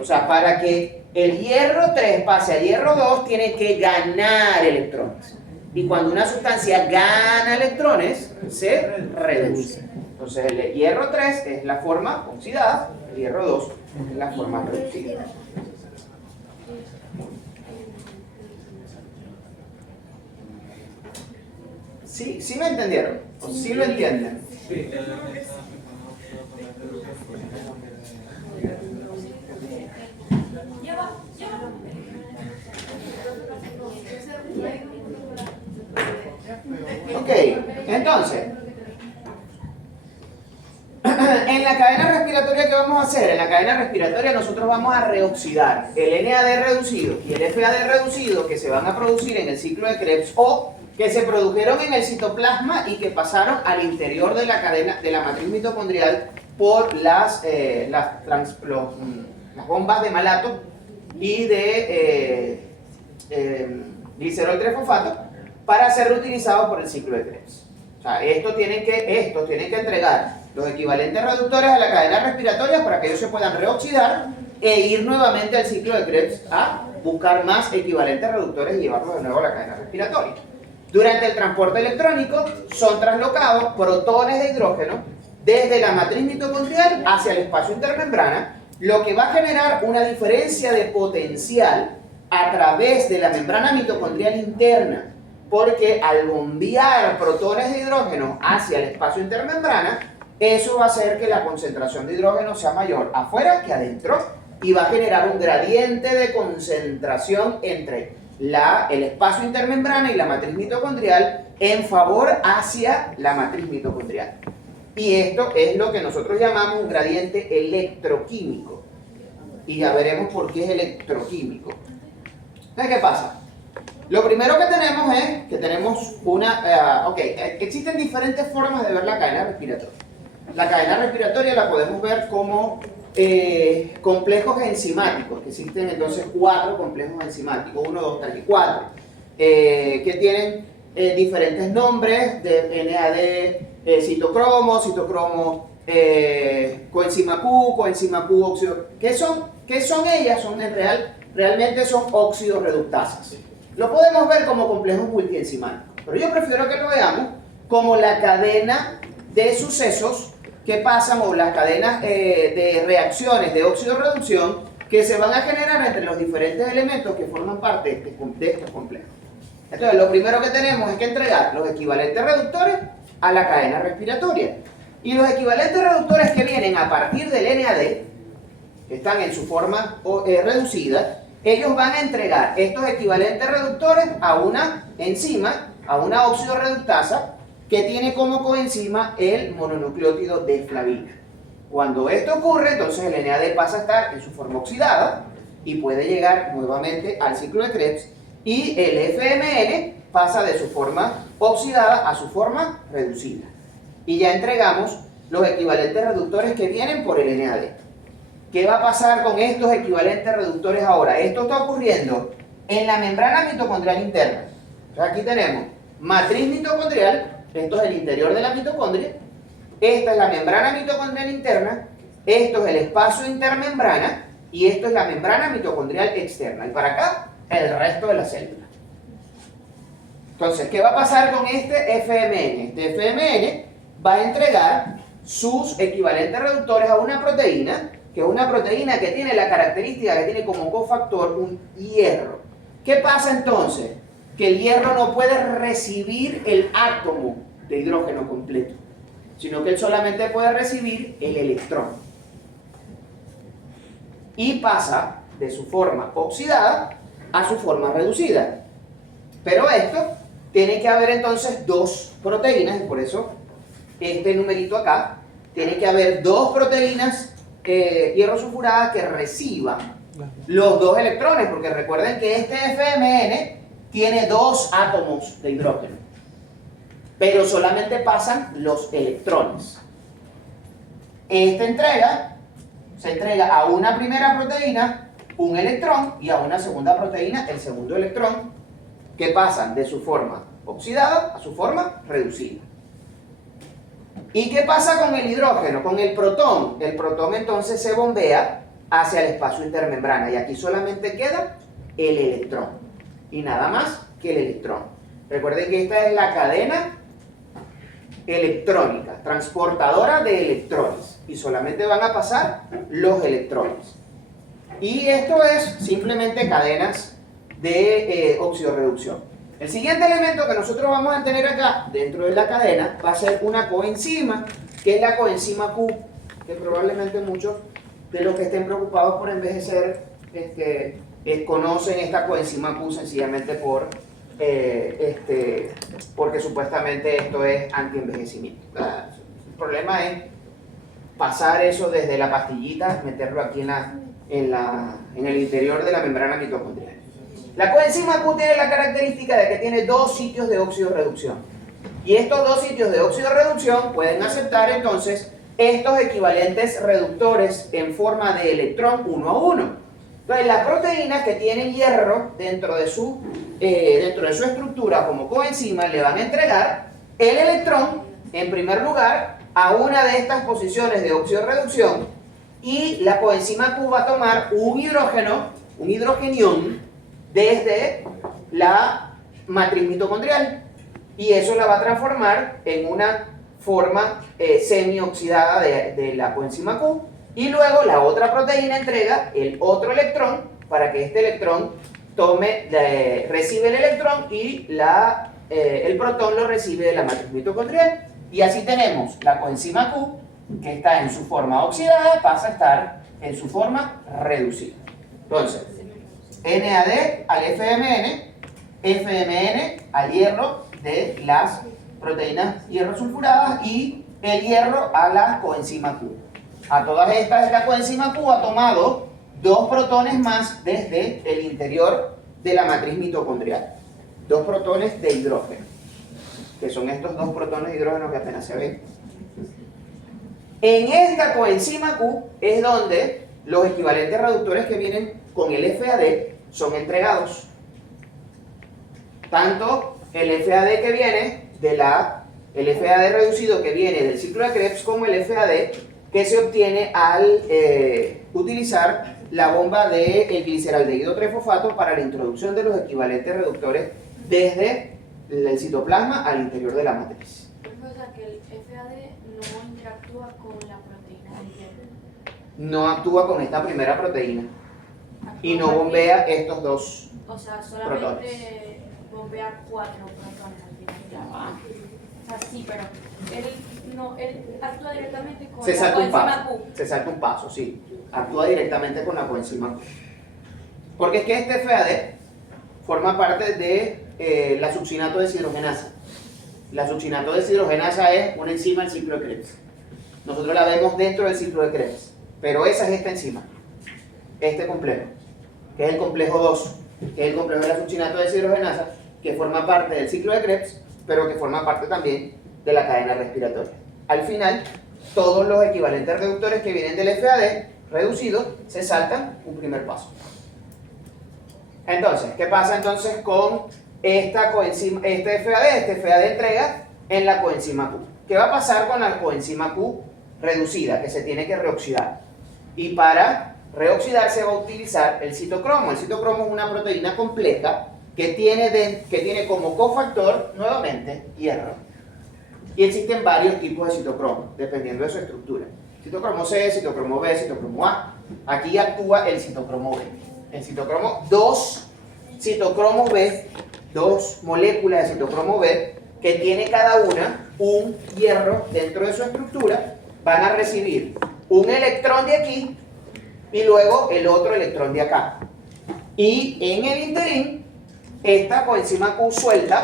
O sea, para que el hierro 3 pase a hierro 2 tiene que ganar electrones. Y cuando una sustancia gana electrones, se reduce. Entonces el hierro 3 es la forma oxidada, el hierro 2 es la forma reducida. ¿Sí me entendieron? ¿O sí lo entienden? Ok, entonces, en la cadena respiratoria, ¿qué vamos a hacer? En la cadena respiratoria nosotros vamos a reoxidar el NAD reducido y el FAD reducido que se van a producir en el ciclo de Krebs o que se produjeron en el citoplasma y que pasaron al interior de la cadena de la matriz mitocondrial por las bombas de malato y de glicerol trifosfato para ser reutilizados por el ciclo de Krebs. O sea, estos tienen que entregar los equivalentes reductores a la cadena respiratoria para que ellos se puedan reoxidar e ir nuevamente al ciclo de Krebs a buscar más equivalentes reductores y llevarlos de nuevo a la cadena respiratoria. Durante el transporte electrónico son traslocado protones de hidrógeno desde la matriz mitocondrial hacia el espacio intermembrana, lo que va a generar una diferencia de potencial a través de la membrana mitocondrial interna, porque al bombear protones de hidrógeno hacia el espacio intermembrana, eso va a hacer que la concentración de hidrógeno sea mayor afuera que adentro y va a generar un gradiente de concentración entre el espacio intermembrana y la matriz mitocondrial en favor hacia la matriz mitocondrial. Y esto es lo que nosotros llamamos un gradiente electroquímico. Y ya veremos por qué es electroquímico. Entonces, ¿qué pasa? Lo primero que tenemos es que tenemos existen diferentes formas de ver la cadena respiratoria. La cadena respiratoria la podemos ver como complejos enzimáticos, que existen entonces 4 complejos enzimáticos, 1, 2, 3 y 4, que tienen diferentes nombres de NAD, citocromo, coenzima Q óxido. ¿Qué son ellas? Realmente son óxidos reductasas. Lo podemos ver como complejos multienzimáticos, pero yo prefiero que lo veamos como la cadena de sucesos que pasan o las cadenas de reacciones de óxido-reducción que se van a generar entre los diferentes elementos que forman parte de estos complejos. Entonces, lo primero que tenemos es que entregar los equivalentes reductores a la cadena respiratoria. Y los equivalentes reductores que vienen a partir del NAD, que están en su forma reducida, ellos van a entregar estos equivalentes reductores a una enzima, a una óxido-reductasa, que tiene como coenzima el mononucleótido de flavina. Cuando esto ocurre, entonces el NAD pasa a estar en su forma oxidada y puede llegar nuevamente al ciclo de Krebs y el FMN pasa de su forma oxidada a su forma reducida. Y ya entregamos los equivalentes reductores que vienen por el NAD. ¿Qué va a pasar con estos equivalentes reductores ahora? Esto está ocurriendo en la membrana mitocondrial interna. Entonces aquí tenemos matriz mitocondrial. Esto es el interior de la mitocondria, esta es la membrana mitocondrial interna, esto es el espacio intermembrana y esto es la membrana mitocondrial externa. Y para acá, el resto de la célula. Entonces, ¿qué va a pasar con este FMN? Este FMN va a entregar sus equivalentes reductores a una proteína, que es una proteína que tiene la característica que tiene como cofactor un hierro. ¿Qué pasa entonces? Que el hierro no puede recibir el átomo de hidrógeno completo, sino que él solamente puede recibir el electrón. Y pasa de su forma oxidada a su forma reducida. Pero esto tiene que haber entonces 2 proteínas, y por eso este numerito acá, tiene que haber 2 proteínas hierro sulfuradas que reciban los 2 electrones, porque recuerden que este FMN tiene 2 átomos de hidrógeno, pero solamente pasan los electrones. Esta entrega se entrega a una primera proteína un electrón y a una segunda proteína el segundo electrón, que pasan de su forma oxidada a su forma reducida. ¿Y qué pasa con el hidrógeno? Con el protón. El protón entonces se bombea hacia el espacio intermembrana y aquí solamente queda el electrón y nada más que el electrón. Recuerden que esta es la cadena electrónica, transportadora de electrones, y solamente van a pasar los electrones. Y esto es simplemente cadenas de oxidorreducción. El siguiente elemento que nosotros vamos a tener acá dentro de la cadena va a ser una coenzima, que es la coenzima Q, que probablemente muchos de los que estén preocupados por envejecer conocen esta coenzima Q sencillamente porque supuestamente esto es antienvejecimiento. El problema es pasar eso desde la pastillita, meterlo aquí en el interior de la membrana mitocondrial. La coenzima Q tiene la característica de que tiene dos sitios de oxidorreducción. Y estos dos sitios de oxidorreducción pueden aceptar entonces estos equivalentes reductores en forma de electrón 1 a 1. Entonces, las proteínas que tienen hierro dentro de su estructura como coenzima le van a entregar el electrón, en primer lugar, a una de estas posiciones de oxidorreducción, y la coenzima Q va a tomar un hidrogenión desde la matriz mitocondrial, y eso la va a transformar en una forma semioxidada de la coenzima Q, y luego la otra proteína entrega el otro electrón para que este electrón recibe el electrón y el protón lo recibe de la matriz mitocondrial. Y así tenemos la coenzima Q, que está en su forma oxidada, pasa a estar en su forma reducida. Entonces, NAD al FMN, FMN al hierro de las proteínas hierro sulfuradas y el hierro a la coenzima Q. A todas estas, la coenzima Q ha tomado dos protones más desde el interior de la matriz mitocondrial. Dos protones de hidrógeno, que son estos dos protones de hidrógeno que apenas se ven. En esta coenzima Q es donde los equivalentes reductores que vienen con el FAD son entregados. Tanto el FAD que viene el FAD reducido que viene del ciclo de Krebs, como el FAD que se obtiene al utilizar la bomba de gliceraldehído trifosfato para la introducción de los equivalentes reductores desde el citoplasma al interior de la matriz. O sea que el FAD no interactúa con la proteína del hierro. No actúa con esta primera proteína y no bombea estos dos. O sea, solamente protones. bombea 4 protones al final. O sea, sí, pero él actúa directamente con Se la salta un coenzima paso, Q. se salta un paso, sí. Actúa directamente con la coenzima Q. Porque es que este FAD forma parte de la succinato deshidrogenasa. La succinato deshidrogenasa es una enzima del ciclo de Krebs. Nosotros la vemos dentro del ciclo de Krebs, pero esa es esta enzima, este complejo, que es el complejo 2, que es el complejo de la succinato deshidrogenasa, que forma parte del ciclo de Krebs, pero que forma parte también de la cadena respiratoria. Al final, todos los equivalentes reductores que vienen del FAD reducido se saltan un primer paso. Entonces, ¿qué pasa entonces con esta coenzima, este FAD entrega en la coenzima Q? ¿Qué va a pasar con la coenzima Q reducida, que se tiene que reoxidar? Y para reoxidar se va a utilizar el citocromo. El citocromo es una proteína compleja que tiene como cofactor, nuevamente, hierro. Y existen varios tipos de citocromo, dependiendo de su estructura. Citocromo C, citocromo B, citocromo A. Aquí actúa el citocromo B. El citocromo, dos citocromos B, dos moléculas de citocromo B, que tiene cada una un hierro dentro de su estructura, van a recibir un electrón de aquí y luego el otro electrón de acá. Y en el interín, esta coenzima Q suelta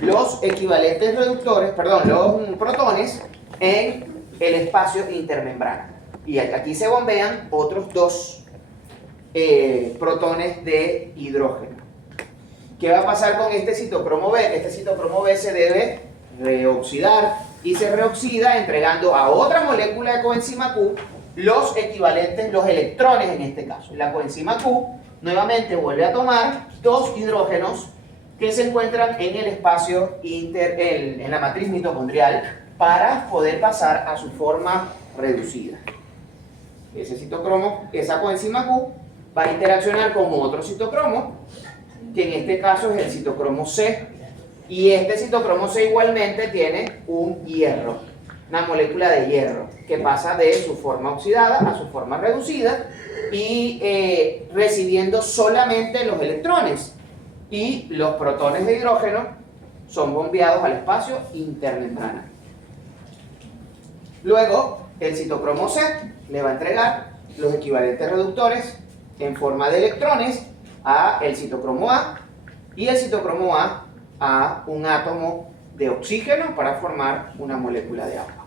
los equivalentes reductores, los protones en el espacio intermembrana. Y aquí se bombean otros dos protones de hidrógeno. ¿Qué va a pasar con este citocromo B? Este citocromo B se debe reoxidar y se reoxida entregando a otra molécula de coenzima Q los equivalentes, los electrones en este caso. Y la coenzima Q nuevamente vuelve a tomar dos hidrógenos que se encuentran en el espacio en la matriz mitocondrial para poder pasar a su forma reducida. Ese citocromo, esa coenzima Q, va a interaccionar con otro citocromo, que en este caso es el citocromo C, Y este citocromo C igualmente tiene un hierro, una molécula de hierro, que pasa de su forma oxidada a su forma reducida y recibiendo solamente los electrones. Y los protones de hidrógeno son bombeados al espacio intermembrana. Luego, el citocromo C le va a entregar los equivalentes reductores en forma de electrones a el citocromo A y el citocromo a un átomo de oxígeno para formar una molécula de agua.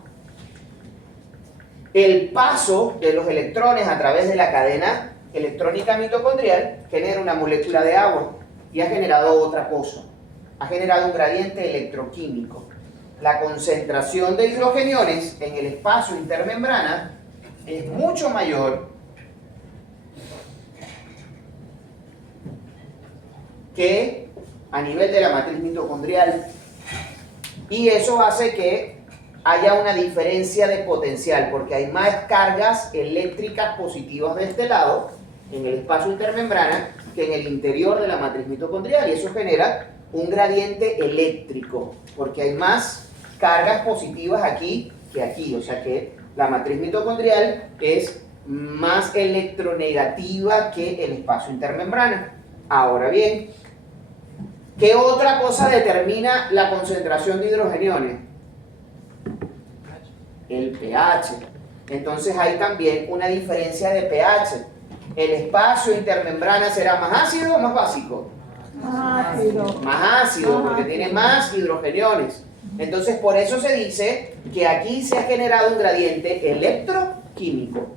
El paso de los electrones a través de la cadena electrónica mitocondrial genera una molécula de agua y ha generado otra cosa. Ha generado un gradiente electroquímico. La concentración de hidrogeniones en el espacio intermembrana es mucho mayor que a nivel de la matriz mitocondrial, y eso hace que haya una diferencia de potencial porque hay más cargas eléctricas positivas de este lado en el espacio intermembrana que en el interior de la matriz mitocondrial, y eso genera un gradiente eléctrico porque hay más cargas positivas aquí que aquí, o sea que la matriz mitocondrial es más electronegativa que el espacio intermembrana. Ahora bien, ¿qué otra cosa determina la concentración de hidrogeniones? El pH. Entonces hay también una diferencia de pH. ¿El espacio intermembrana será más ácido o más básico? Más ácido. Más ácido, porque tiene más hidrogeniones. Entonces por eso se dice que aquí se ha generado un gradiente electroquímico.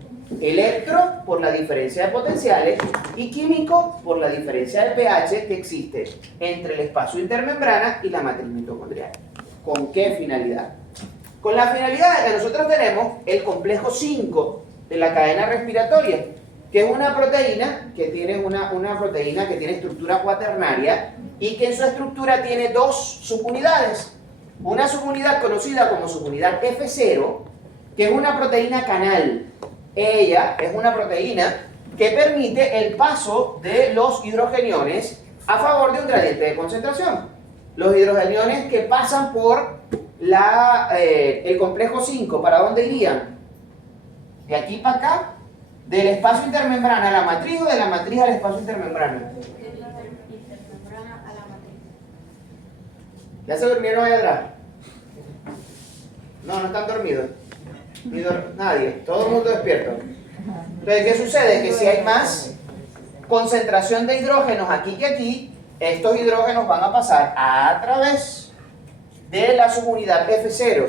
Electro por la diferencia de potenciales y químico por la diferencia de pH que existe entre el espacio intermembrana y la matriz mitocondrial. ¿Con qué finalidad? Con la finalidad de que nosotros tenemos el complejo 5 de la cadena respiratoria, que es una proteína que tiene una proteína que tiene estructura cuaternaria y que en su estructura tiene dos subunidades. Una subunidad conocida como subunidad F0, que es una proteína canal. Ella es una proteína que permite el paso de los hidrogeniones a favor de un gradiente de concentración. Los hidrogeniones que pasan por el complejo 5, ¿para dónde irían? De aquí para acá, del espacio intermembrana a la matriz o de la matriz al espacio intermembrana. Intermembrana a la matriz. ¿Ya se durmieron ahí atrás? No están dormidos. Nadie, todo el mundo despierto. Entonces, ¿qué sucede? Que si hay más concentración de hidrógenos aquí que aquí, estos hidrógenos van a pasar a través de la subunidad F0,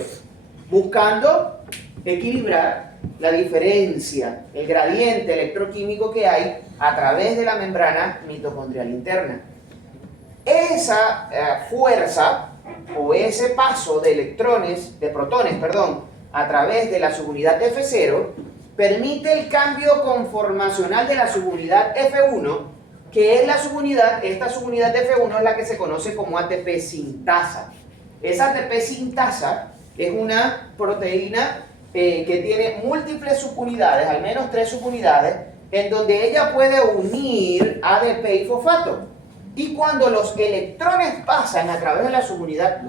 buscando equilibrar la diferencia, el gradiente electroquímico que hay a través de la membrana mitocondrial interna. Esa fuerza o ese paso de protones, a través de la subunidad F0 permite el cambio conformacional de la subunidad F1, que es esta subunidad F1 es la que se conoce como ATP sintasa. Esa ATP sintasa es una proteína que tiene múltiples subunidades, al menos 3 subunidades, en donde ella puede unir ADP y fosfato. Y cuando los electrones pasan a través de la subunidad,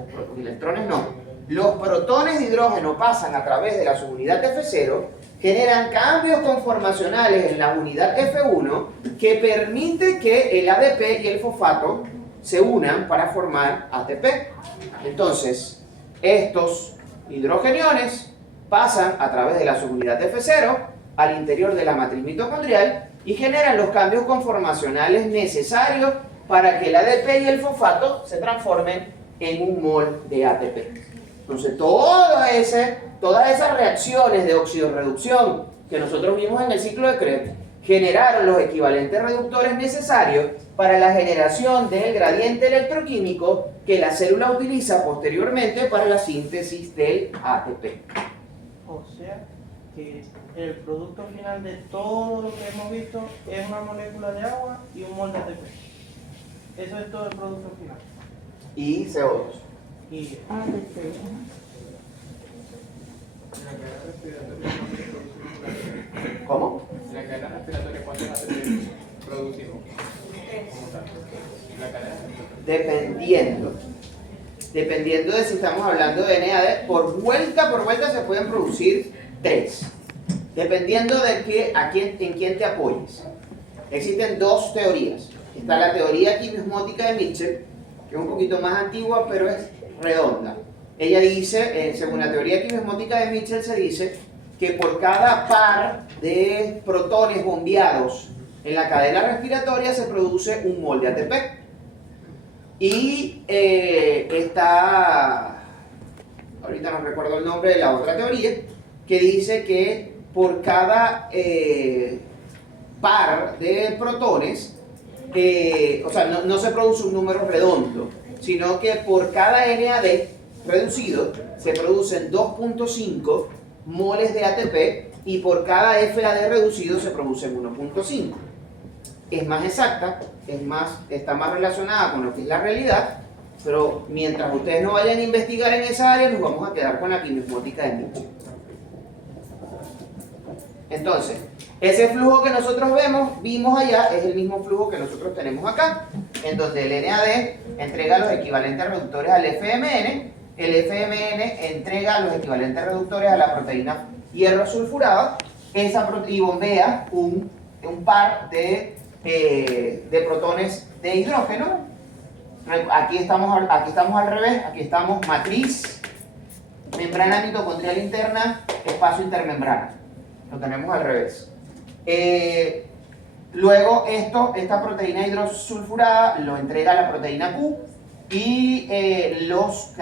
los protones de hidrógeno pasan a través de la subunidad F0, generan cambios conformacionales en la unidad F1 que permite que el ADP y el fosfato se unan para formar ATP. Entonces, estos hidrogeniones pasan a través de la subunidad F0 al interior de la matriz mitocondrial y generan los cambios conformacionales necesarios para que el ADP y el fosfato se transformen en un mol de ATP. Entonces, todas esas reacciones de oxidorreducción que nosotros vimos en el ciclo de Krebs generaron los equivalentes reductores necesarios para la generación del gradiente electroquímico que la célula utiliza posteriormente para la síntesis del ATP. O sea que el producto final de todo lo que hemos visto es una molécula de agua y un mol de ATP. Eso es todo el producto final. Y CO2. Y ATP. ¿Cómo? La cadena respiratoria, ¿cuántos ATP producimos? Como tal. La cadena respiratoria. Dependiendo. dependiendo de si estamos hablando de NAD, por vuelta se pueden producir 3. Dependiendo de en quién te apoyes. Existen dos teorías. Está la teoría quimiosmótica de Mitchell, que es un poquito más antigua, pero es redonda. Ella dice, según la teoría quimiosmótica de Mitchell, se dice que por cada par de protones bombeados en la cadena respiratoria se produce un mol de ATP. Y ahorita no recuerdo el nombre de la otra teoría, que dice que por cada par de protones, o sea, no se produce un número redondo, sino que por cada NAD reducido se producen 2.5 moles de ATP y por cada FAD reducido se producen 1.5. Es más exacta, está más relacionada con lo que es la realidad, pero mientras ustedes no vayan a investigar en esa área, nos vamos a quedar con la quimiosmótica de Mitchell. Entonces, ese flujo que nosotros vimos allá, es el mismo flujo que nosotros tenemos acá, en donde el NAD entrega los equivalentes reductores al FMN, el FMN entrega los equivalentes reductores a la proteína hierro sulfurado, y bombea un par de protones de hidrógeno. Aquí estamos al revés, aquí estamos matriz, membrana mitocondrial interna, espacio intermembrana. Lo tenemos al revés. Luego esta proteína hidrosulfurada lo entrega a la proteína Q y los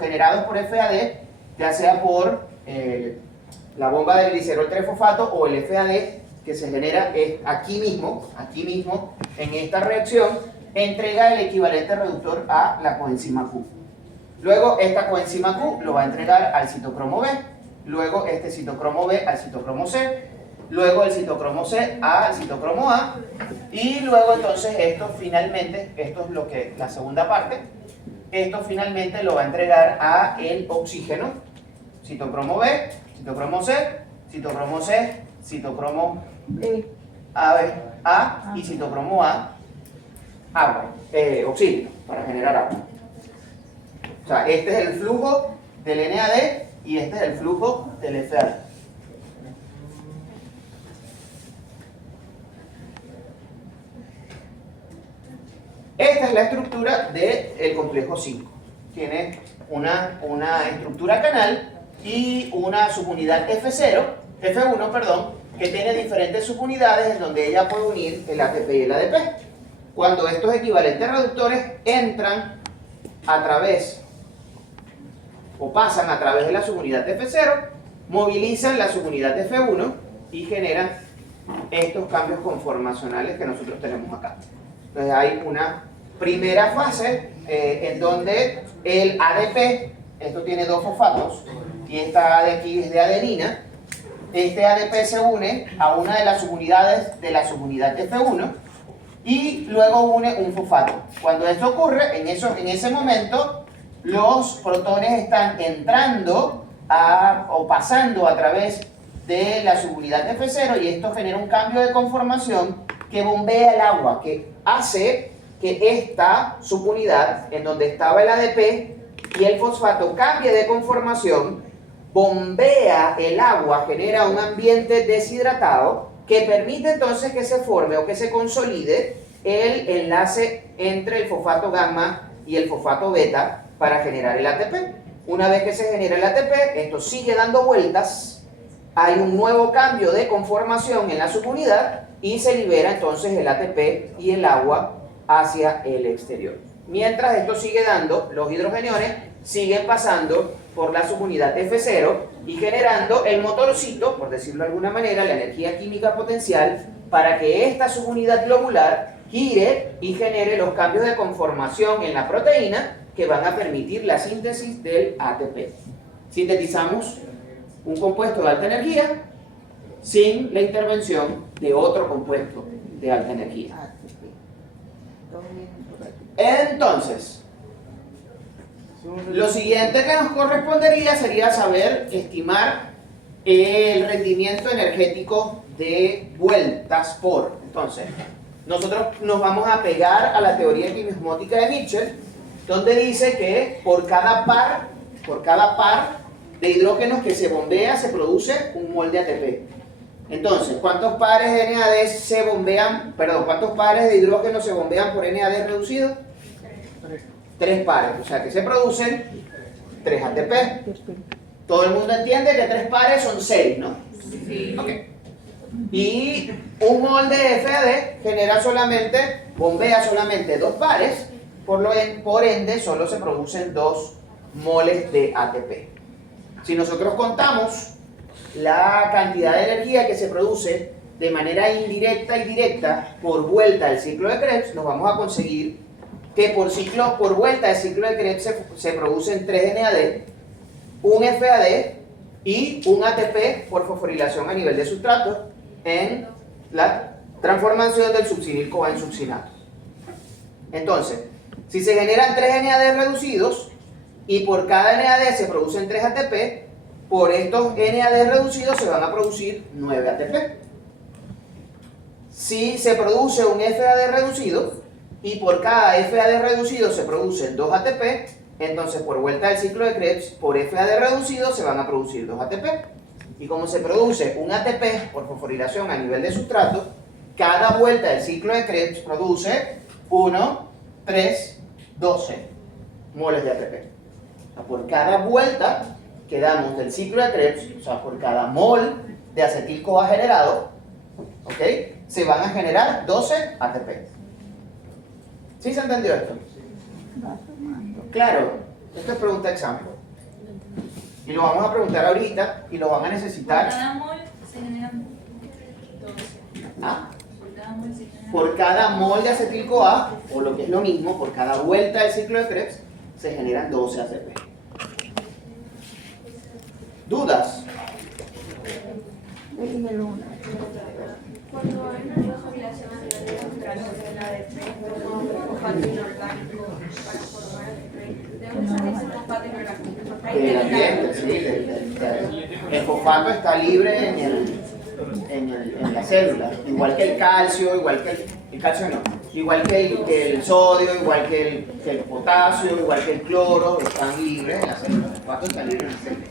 generados por FAD, ya sea por la bomba del glicerol 3-fosfato o el FAD que se genera aquí mismo, en esta reacción, entrega el equivalente reductor a la coenzima Q. Luego esta coenzima Q lo va a entregar al citocromo B, luego este citocromo B al citocromo C, luego el citocromo C al citocromo A, y luego entonces esto es la segunda parte, esto finalmente lo va a entregar a el oxígeno, citocromo B, citocromo C, citocromo C, citocromo A y citocromo A, agua, oxígeno, para generar agua. O sea, este es el flujo del NAD y este es el flujo del FAD. Esta es la estructura del complejo 5. Tiene una estructura canal y una subunidad F1, perdón, que tiene diferentes subunidades en donde ella puede unir el ATP y el ADP. Cuando estos equivalentes reductores entran a través o pasan a través de la subunidad F0, movilizan la subunidad F1 y generan estos cambios conformacionales que nosotros tenemos acá. Entonces hay una primera fase en donde el ADP, esto tiene 2 fosfatos y esta de aquí es de adenina, este ADP se une a una de las subunidades de la subunidad F1 y luego une un fosfato. Cuando esto ocurre, en ese momento los protones están entrando o pasando a través de la subunidad F0 y esto genera un cambio de conformación que bombea el agua, que hace que esta subunidad en donde estaba el ADP y el fosfato cambie de conformación, bombea el agua, genera un ambiente deshidratado que permite entonces que se forme o que se consolide el enlace entre el fosfato gamma y el fosfato beta para generar el ATP. Una vez que se genera el ATP, esto sigue dando vueltas, hay un nuevo cambio de conformación en la subunidad y se libera entonces el ATP y el agua hacia el exterior. Mientras esto sigue dando, los hidrogeniones siguen pasando por la subunidad F0 y generando el motorcito, por decirlo de alguna manera, la energía química potencial para que esta subunidad globular gire y genere los cambios de conformación en la proteína que van a permitir la síntesis del ATP. Sintetizamos un compuesto de alta energía sin la intervención de otro compuesto de alta energía. Entonces, lo siguiente que nos correspondería sería saber estimar el rendimiento energético de vueltas por. Entonces, nosotros nos vamos a pegar a la teoría quimiosmótica de Mitchell donde dice que por cada par de hidrógenos que se bombea se produce un mol de ATP. Entonces, ¿cuántos pares de NAD se bombean? Perdón, ¿cuántos pares de hidrógeno se bombean por NAD reducido? 3 pares, o sea que se producen 3 ATP. Todo el mundo entiende que 3 pares son 6, ¿no? Sí. Ok. Y un mol de FAD genera solamente, bombea solamente 2 pares, por ende solo se producen 2 moles de ATP. Si nosotros contamos la cantidad de energía que se produce de manera indirecta y directa por vuelta del ciclo de Krebs, nos vamos a conseguir que por vuelta del ciclo de Krebs se producen 3 NAD, un FAD y un ATP por fosforilación a nivel de sustrato en la transformación del succinil-CoA en succinato. Entonces, si se generan 3 NAD reducidos y por cada NAD se producen 3 ATP, por estos NAD reducidos se van a producir 9 ATP. Si se produce un FAD reducido y por cada FAD reducido se producen 2 ATP, entonces por vuelta del ciclo de Krebs, por FAD reducido se van a producir 2 ATP. Y como se produce un ATP por fosforilación a nivel de sustrato, cada vuelta del ciclo de Krebs produce 1, 3, 12 moles de ATP. O sea, por cada vuelta que damos del ciclo de Krebs, o sea, por cada mol de acetil-CoA generado, ¿ok?, se van a generar 12 ATP. ¿Sí se entendió esto? Claro, esto es pregunta de examen. Y lo vamos a preguntar ahorita y lo van a necesitar. Por cada mol se generan 12. ¿Ah? Por cada mol se generan Por cada mol de acetil-CoA, o lo que es lo mismo, por cada vuelta del ciclo de Krebs, se generan 12 ATP. ¿Dudas? Cuando hay una fosforilación a nivel de sustrato de la ADP, como fosfato inorgánico para formar ADP, ¿de dónde sale ese fosfato inorgánico? Del ambiente, sí. El fosfato está libre en la célula, igual que el calcio, igual que el calcio no, igual que el sodio, igual que el potasio, igual que el cloro, están libres en la célula. El fosfato está libre en la célula.